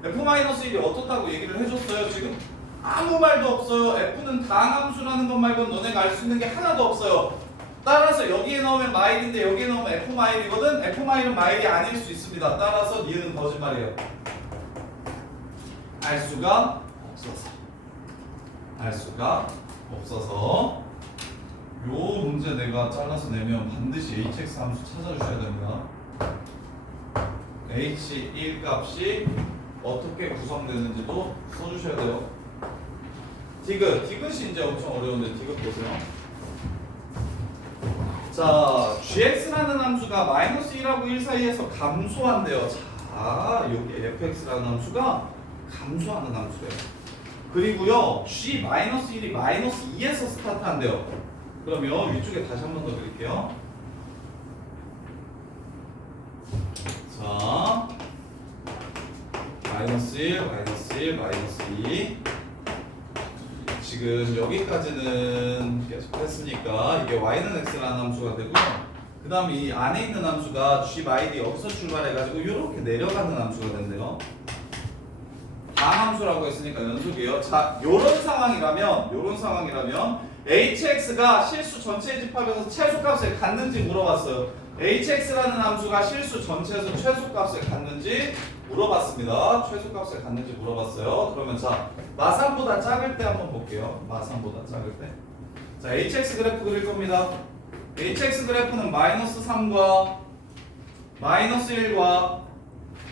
f 마이너스 1이 어떻다고 얘기를 해줬어요. 지금 아무 말도 없어요. f는 다항함수라는 것 말고는 너네가 알 수 있는 게 하나도 없어요. 따라서 여기에 넣으면 마일인데 여기에 넣으면 f 마일이거든. f 마일은 마일이 아닐 수 있습니다. 따라서 니은 거짓말이에요. 알 수가 없어서. 알 수가 없어서. 요 문제 내가 잘라서 내면 반드시 hx 함수 찾아주셔야 됩니다. h1 값이 어떻게 구성되는지도 써주셔야 돼요. 디귿이 이제 엄청 어려운데 디귿 보세요. 자, gx라는 함수가 마이너스 1하고 1 사이에서 감소한대요. 자, 여기 fx라는 함수가 감소하는 함수예요. 그리고요, g 마이너스 1이 마이너스 2에서 스타트한대요. 그러면 위쪽에 다시 한 번 더 그릴게요. 자, 마이너스 1, 마이너스 1, 마이너스 2. 지금 여기까지는 계속 했으니까 이게 y는 x라는 함수가 되고요. 그 다음에 이 안에 있는 함수가 g 마일이 여기서 출발해가지고 이렇게 내려가는 함수가 된대요. 다항함수라고 했으니까 연속이에요. 자, 요런 상황이라면 hx가 실수 전체 집합에서 최소값을 갖는지 물어봤어요. hx라는 함수가 실수 전체에서 최소값을 갖는지 물어봤습니다. 최소값을 갖는지 물어봤어요. 그러면 자, 마삼보다 작을 때 한번 볼게요. 마삼보다 작을 때. 자, hx 그래프 그릴 겁니다. hx 그래프는 마이너스 3과 마이너스 1과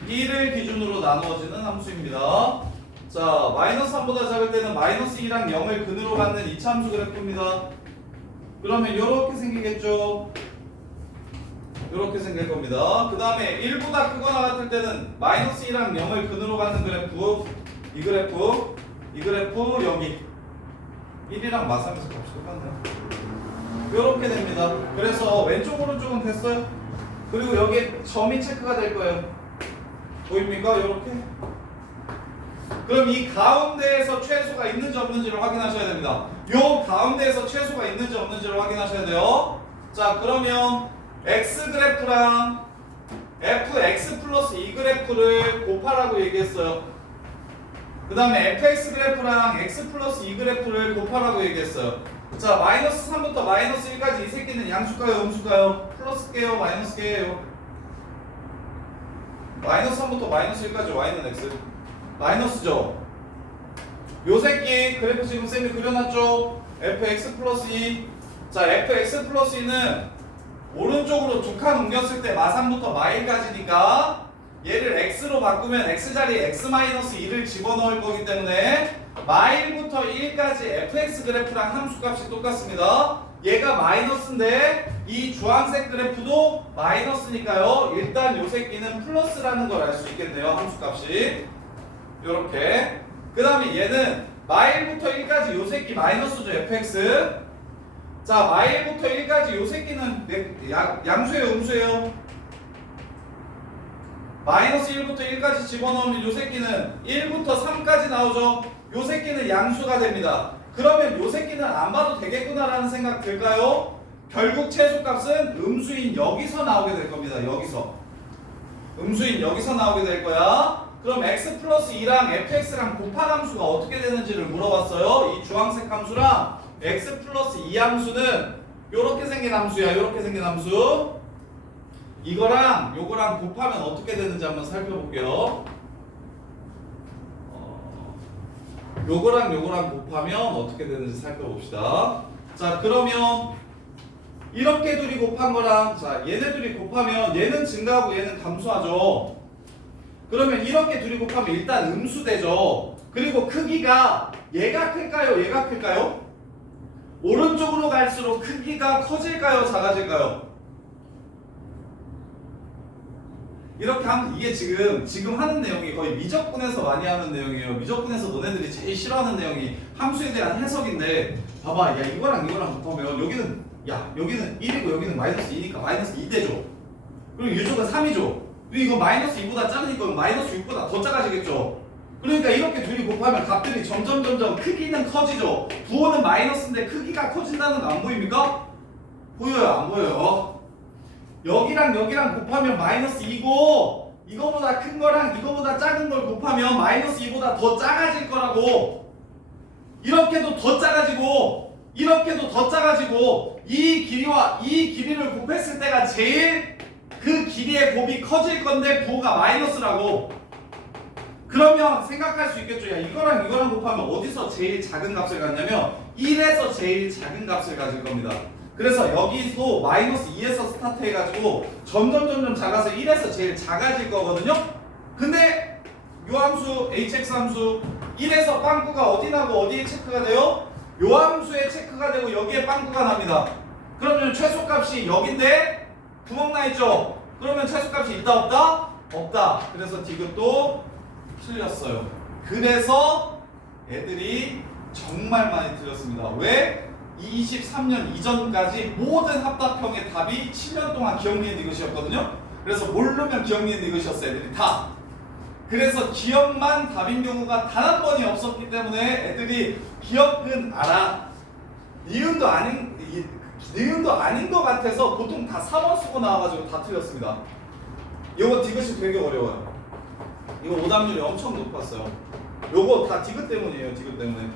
1을 기준으로 나누어지는 함수입니다. 자, 마이너스 3보다 작을 때는 마이너스 2랑 0을 근으로 갖는 이차함수 그래프입니다. 그러면 이렇게 생기겠죠. 이렇게 생길 겁니다. 그 다음에 1보다 크거나 같을 때는 마이너스 2랑 0을 근으로 갖는 그래프, 이 그래프 여기 1이랑 마삼에서 값이 똑같네요. 이렇게 됩니다. 그래서 왼쪽 오른쪽은 됐어요. 그리고 여기에 점이 체크가 될 거예요. 보입니까? 이렇게. 그럼 이 가운데에서 최소가 있는지 없는지를 확인하셔야 됩니다. 요 가운데에서 최소가 있는지 없는지를 확인하셔야 돼요. 자, 그러면 x 그래프랑 fx 플러스 2 그래프를 곱하라고 얘기했어요. 그 다음에 fx 그래프랑 x 플러스 2 그래프를 곱하라고 얘기했어요. 자, 마이너스 3부터 마이너스 1까지 이 새끼는 양수가요, 음수가요? 플러스게요, 마이너스게요? 마이너스 3부터 마이너스 1까지 y는 x. 마이너스죠. 요 새끼 그래프 지금 쌤이 그려놨죠? fx 플러스 2. 자, fx 플러스 2는 오른쪽으로 두 칸 옮겼을 때 마3부터 마1까지니까 얘를 x로 바꾸면 x 자리에 x-2를 집어넣을 거기 때문에 마1부터 1까지 fx 그래프랑 함수값이 똑같습니다. 얘가 마이너스인데 이 주황색 그래프도 마이너스니까요. 일단 요 새끼는 플러스라는 걸 알 수 있겠네요. 함수값이 요렇게. 그 다음에 얘는 마1부터 1까지 요 새끼 마이너스죠. fx. 자, 마1부터 1까지 요 새끼는 양수예요, 음수예요? 마이너스 1부터 1까지 집어넣으면 요 새끼는 1부터 3까지 나오죠. 요 새끼는 양수가 됩니다. 그러면 요 새끼는 안 봐도 되겠구나라는 생각 들까요? 결국 최소값은 음수인 여기서 나오게 될 겁니다. 여기서. 음수인 여기서 나오게 될 거야. 그럼 x 플러스 2랑 fx랑 곱한 함수가 어떻게 되는지를 물어봤어요. 이 주황색 함수랑 x 플러스 2 함수는 요렇게 생긴 함수야. 요렇게 생긴 함수. 이거랑 요거랑 곱하면 어떻게 되는지 한번 살펴볼게요. 요거랑 요거랑 곱하면 어떻게 되는지 살펴봅시다. 자, 그러면 이렇게 둘이 곱한 거랑 자, 얘네 둘이 곱하면 얘는 증가하고 얘는 감소하죠. 그러면 이렇게 둘이 곱하면 일단 음수되죠. 그리고 크기가 얘가 클까요? 얘가 클까요? 오른쪽으로 갈수록 크기가 커질까요? 작아질까요? 이렇게 하면 이게 지금 하는 내용이 거의 미적분에서 많이 하는 내용이에요. 미적분에서 너네들이 제일 싫어하는 내용이 함수에 대한 해석인데 봐봐. 야 이거랑 곱하면 여기는 1이고 여기는 마이너스 2니까 마이너스 2대죠. 그리고 유족은 3이죠. 그리고 이거 마이너스 2보다 작으니까 마이너스 6보다 더 작아지겠죠. 그러니까 이렇게 둘이 곱하면 값들이 점점 크기는 커지죠. 부호는 마이너스인데 크기가 커진다는 거 안 보입니까? 보여요? 안 보여요? 여기랑 곱하면 마이너스 2고 이거보다 큰 거랑 이거보다 작은 걸 곱하면 마이너스 2보다 더 작아질 거라고. 이렇게도 더 작아지고 이렇게도 더 작아지고 이 길이와 이 길이를 곱했을 때가 제일 그 길이의 곱이 커질 건데 부호가 마이너스라고. 그러면 생각할 수 있겠죠. 야 이거랑 곱하면 어디서 제일 작은 값을 갖냐면 1에서 제일 작은 값을 가질 겁니다. 그래서 여기서 마이너스 2에서 스타트 해가지고 점점 작아서 1에서 제일 작아질 거거든요. 근데 요 함수 hx 함수 1에서 빵꾸가 어디 나고 어디에 체크가 돼요? 요 함수에 체크가 되고 여기에 빵꾸가 납니다. 그러면 최소값이 여긴데 구멍 나 있죠? 그러면 최소값이 있다 없다? 없다. 그래서 디귿도 틀렸어요. 그래서 애들이 정말 많이 틀렸습니다. 왜? 23년 이전까지 모든 합답형의 답이 7년 동안 기억 니은 디귿이었거든요. 그래서 모르면 기억 니은 디귿이었어요. 애들이 다. 그래서 기억만 답인 경우가 단 한 번이 없었기 때문에 애들이 기억은 알아. 니은도 아닌 것 같아서 보통 다 3원 쓰고 나와가지고 다 틀렸습니다. 이거 디귿이 되게 어려워요. 이거 오답률이 엄청 높았어요. 요거 다 디귿 때문이에요. 디귿 때문에.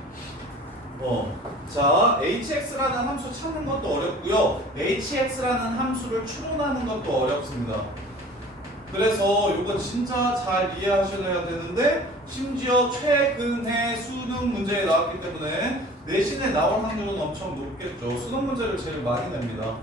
자, hx라는 함수 찾는 것도 어렵고요. hx라는 함수를 추론하는 것도 어렵습니다. 그래서 요거 진짜 잘 이해하셔야 되는데 심지어 최근에 수능 문제에 나왔기 때문에 내신에 나올 확률은 엄청 높겠죠. 수능 문제를 제일 많이 냅니다.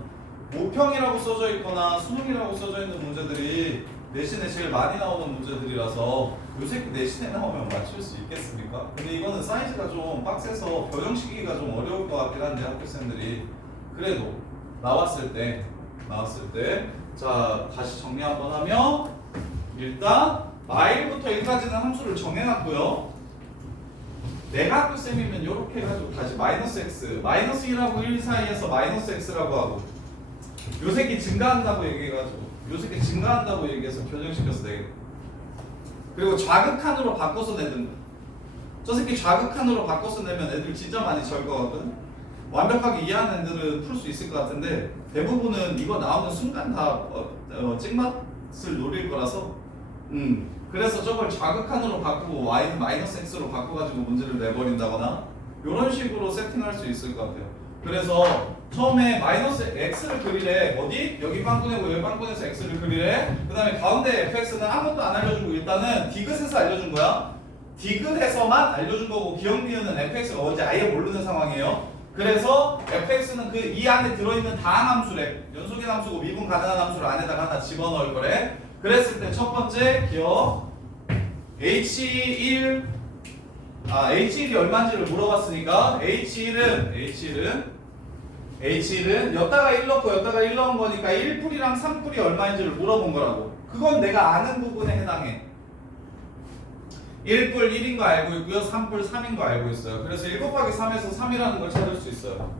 모평이라고 써져 있거나 수능이라고 써져 있는 문제들이 내신에 제일 많이 나오는 문제들이라서 요새 내신에 나오면 맞출 수 있겠습니까? 근데 이거는 사이즈가 좀 빡세서 변형시키기가 좀 어려울 것 같긴 한데 학교생들이 그래도 나왔을 때 자 다시 정리 한번 하면 일단 마일부터 1까지는 함수를 정해놨고요. 내가 학교쌤이면 이렇게 해가지고 다시 마이너스 x 마이너스 1하고 1 사이에서 마이너스 x라고 하고 요 새끼 증가한다고 얘기해가지고 요 새끼 증가한다고 얘기해서 변형시켜서 되겠다. 그리고 좌극한으로 바꿔서 내든 저 새끼 좌극한으로 바꿔서 내면 애들 진짜 많이 절 거거든. 완벽하게 이해하는 애들은 풀 수 있을 것 같은데 대부분은 이거 나오는 순간 다 찍맛을 노릴 거라서 그래서 저걸 좌극한으로 바꾸고 y는 마이너스 x로 바꿔가지고 문제를 내버린다거나 이런 식으로 세팅할 수 있을 것 같아요. 그래서 처음에 마이너스 x를 그리래. 어디? 여기 빵꾸내고 여기 빵꾸내서 x를 그리래. 그 다음에 가운데 fx는 아무것도 안 알려주고 일단은 디귿에서 알려준 거야. 디귿에서만 알려준 거고 기억 니은은 fx가 뭔지 아예 모르는 상황이에요. 그래서 fx는 그 이 안에 들어있는 다항 함수래. 연속인 함수고 미분 가능한 함수를 안에다가 하나 집어넣을 거래. 그랬을 때 첫 번째 기억 h1이 얼마인지를 물어봤으니까 H1은 여기다가 1 넣고 여기다가 1 넣은 거니까 1풀이랑 3풀이 얼마인지를 물어본 거라고. 그건 내가 아는 부분에 해당해. 1풀 1인 거 알고 있고요. 3풀 3인 거 알고 있어요. 그래서 1 곱하기 3에서 3이라는 걸 찾을 수 있어요.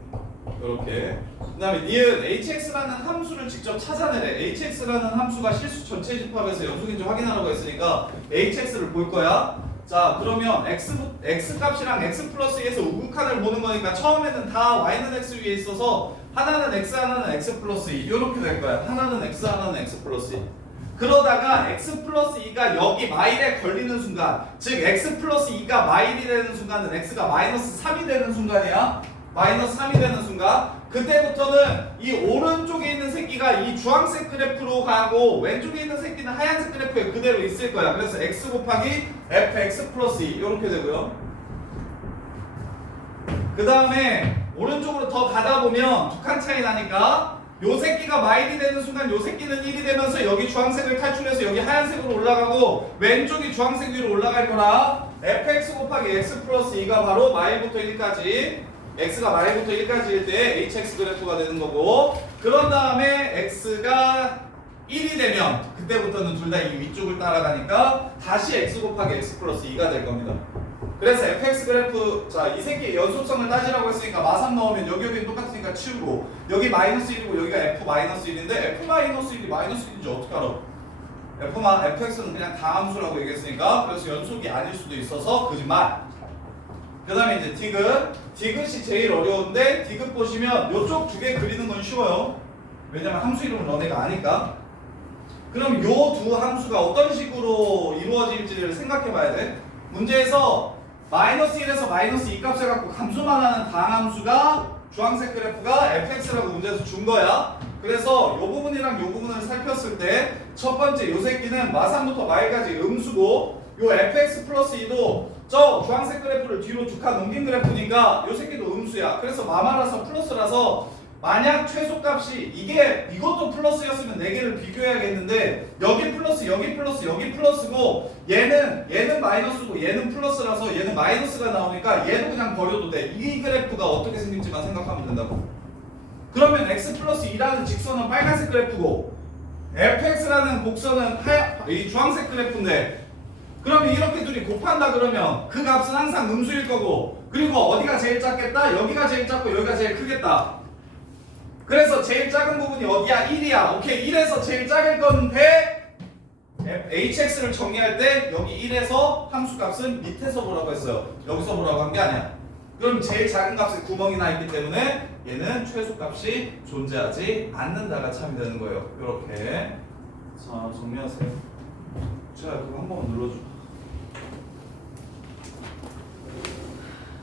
이렇게. 그 다음에 니은 hx라는 함수를 직접 찾아내래. hx라는 함수가 실수 전체 집합에서 연속인지 확인하라고 했으니까 hx를 볼 거야. 자 그러면 x 값이랑 x 플러스 2에서 우극한을 보는 거니까 처음에는 다 y는 x 위에 있어서 하나는 x 하나는 x 플러스 2 이렇게 될 거야. 하나는 x 하나는 x 플러스 2. 그러다가 x 플러스 2가 여기 마일에 걸리는 순간 즉 x 플러스 2가 마일이 되는 순간은 x가 마이너스 3이 되는 순간이야. 마이너스 3이 되는 순간 그때부터는 이 오른쪽에 있는 새끼가 이 주황색 그래프로 가고 왼쪽에 있는 새끼는 하얀색 그래프에 그대로 있을 거야. 그래서 x 곱하기 fx 플러스 2 이렇게 되고요. 그 다음에 오른쪽으로 더 가다 보면 두 칸 차이 나니까 요 새끼가 마일이 되는 순간 요 새끼는 1이 되면서 여기 주황색을 탈출해서 여기 하얀색으로 올라가고 왼쪽이 주황색 위로 올라갈 거라 fx 곱하기 x 플러스 2가 바로 마일부터 1까지 x가 마일부터 1까지일 때 hx 그래프가 되는 거고 그런 다음에 x가 1이 되면 그때부터는 둘 다 이 위쪽을 따라가니까 다시 x 곱하기 x 플러스 2가 될 겁니다. 그래서 fx 그래프 자 이 새끼의 연속성을 따지라고 했으니까 마삼 넣으면 여기는 똑같으니까 치우고 여기 마이너스 1이고 여기가 f 마이너스 1인데 f 마이너스 1이 마이너스 1인지 어떻게 알아? fx는 그냥 다함수라고 얘기했으니까 그래서 연속이 아닐 수도 있어서 거짓말. 그 다음에 이제 디귿이 제일 어려운데 디귿 보시면 요쪽 두 개 그리는 건 쉬워요. 왜냐면 함수 이름은 너네가 아니까. 그럼 요 두 함수가 어떤 식으로 이루어질지를 생각해 봐야 돼. 문제에서 마이너스 1에서 마이너스 2 값을 갖고 감소만 하는 다함수가 주황색 그래프가 fx라고 문제에서 준 거야. 그래서 요 부분이랑 요 부분을 살폈을 때 첫 번째 요 새끼는 마삼부터 마일까지 음수고 요 fx 플러스 2도 저 주황색 그래프를 뒤로 두 칸 옮긴 그래프니까 요 새끼도 음수야. 그래서 마마라서 플러스라서 만약 최소값이 이것도 플러스였으면 4개를 비교해야겠는데 여기 플러스 여기 플러스 여기 플러스고 얘는 마이너스고 얘는 플러스라서 얘는 마이너스가 나오니까 얘도 그냥 버려도 돼. 이 그래프가 어떻게 생길지만 생각하면 된다고. 그러면 x 플러스 2라는 직선은 빨간색 그래프고 fx라는 곡선은 이 주황색 그래프인데 그러면 이렇게 둘이 곱한다 그러면 그 값은 항상 음수일 거고 그리고 어디가 제일 작겠다? 여기가 제일 작고 여기가 제일 크겠다. 그래서 제일 작은 부분이 어디야? 1이야. 오케이 1에서 제일 작을 건데 hx를 정리할 때 여기 1에서 함수값은 밑에서 보라고 했어요. 여기서 보라고 한 게 아니야. 그럼 제일 작은 값에 구멍이 나 있기 때문에 얘는 최소값이 존재하지 않는다가 참이 되는 거예요. 이렇게 자 정리하세요. 자 그거 한 번만 눌러줘.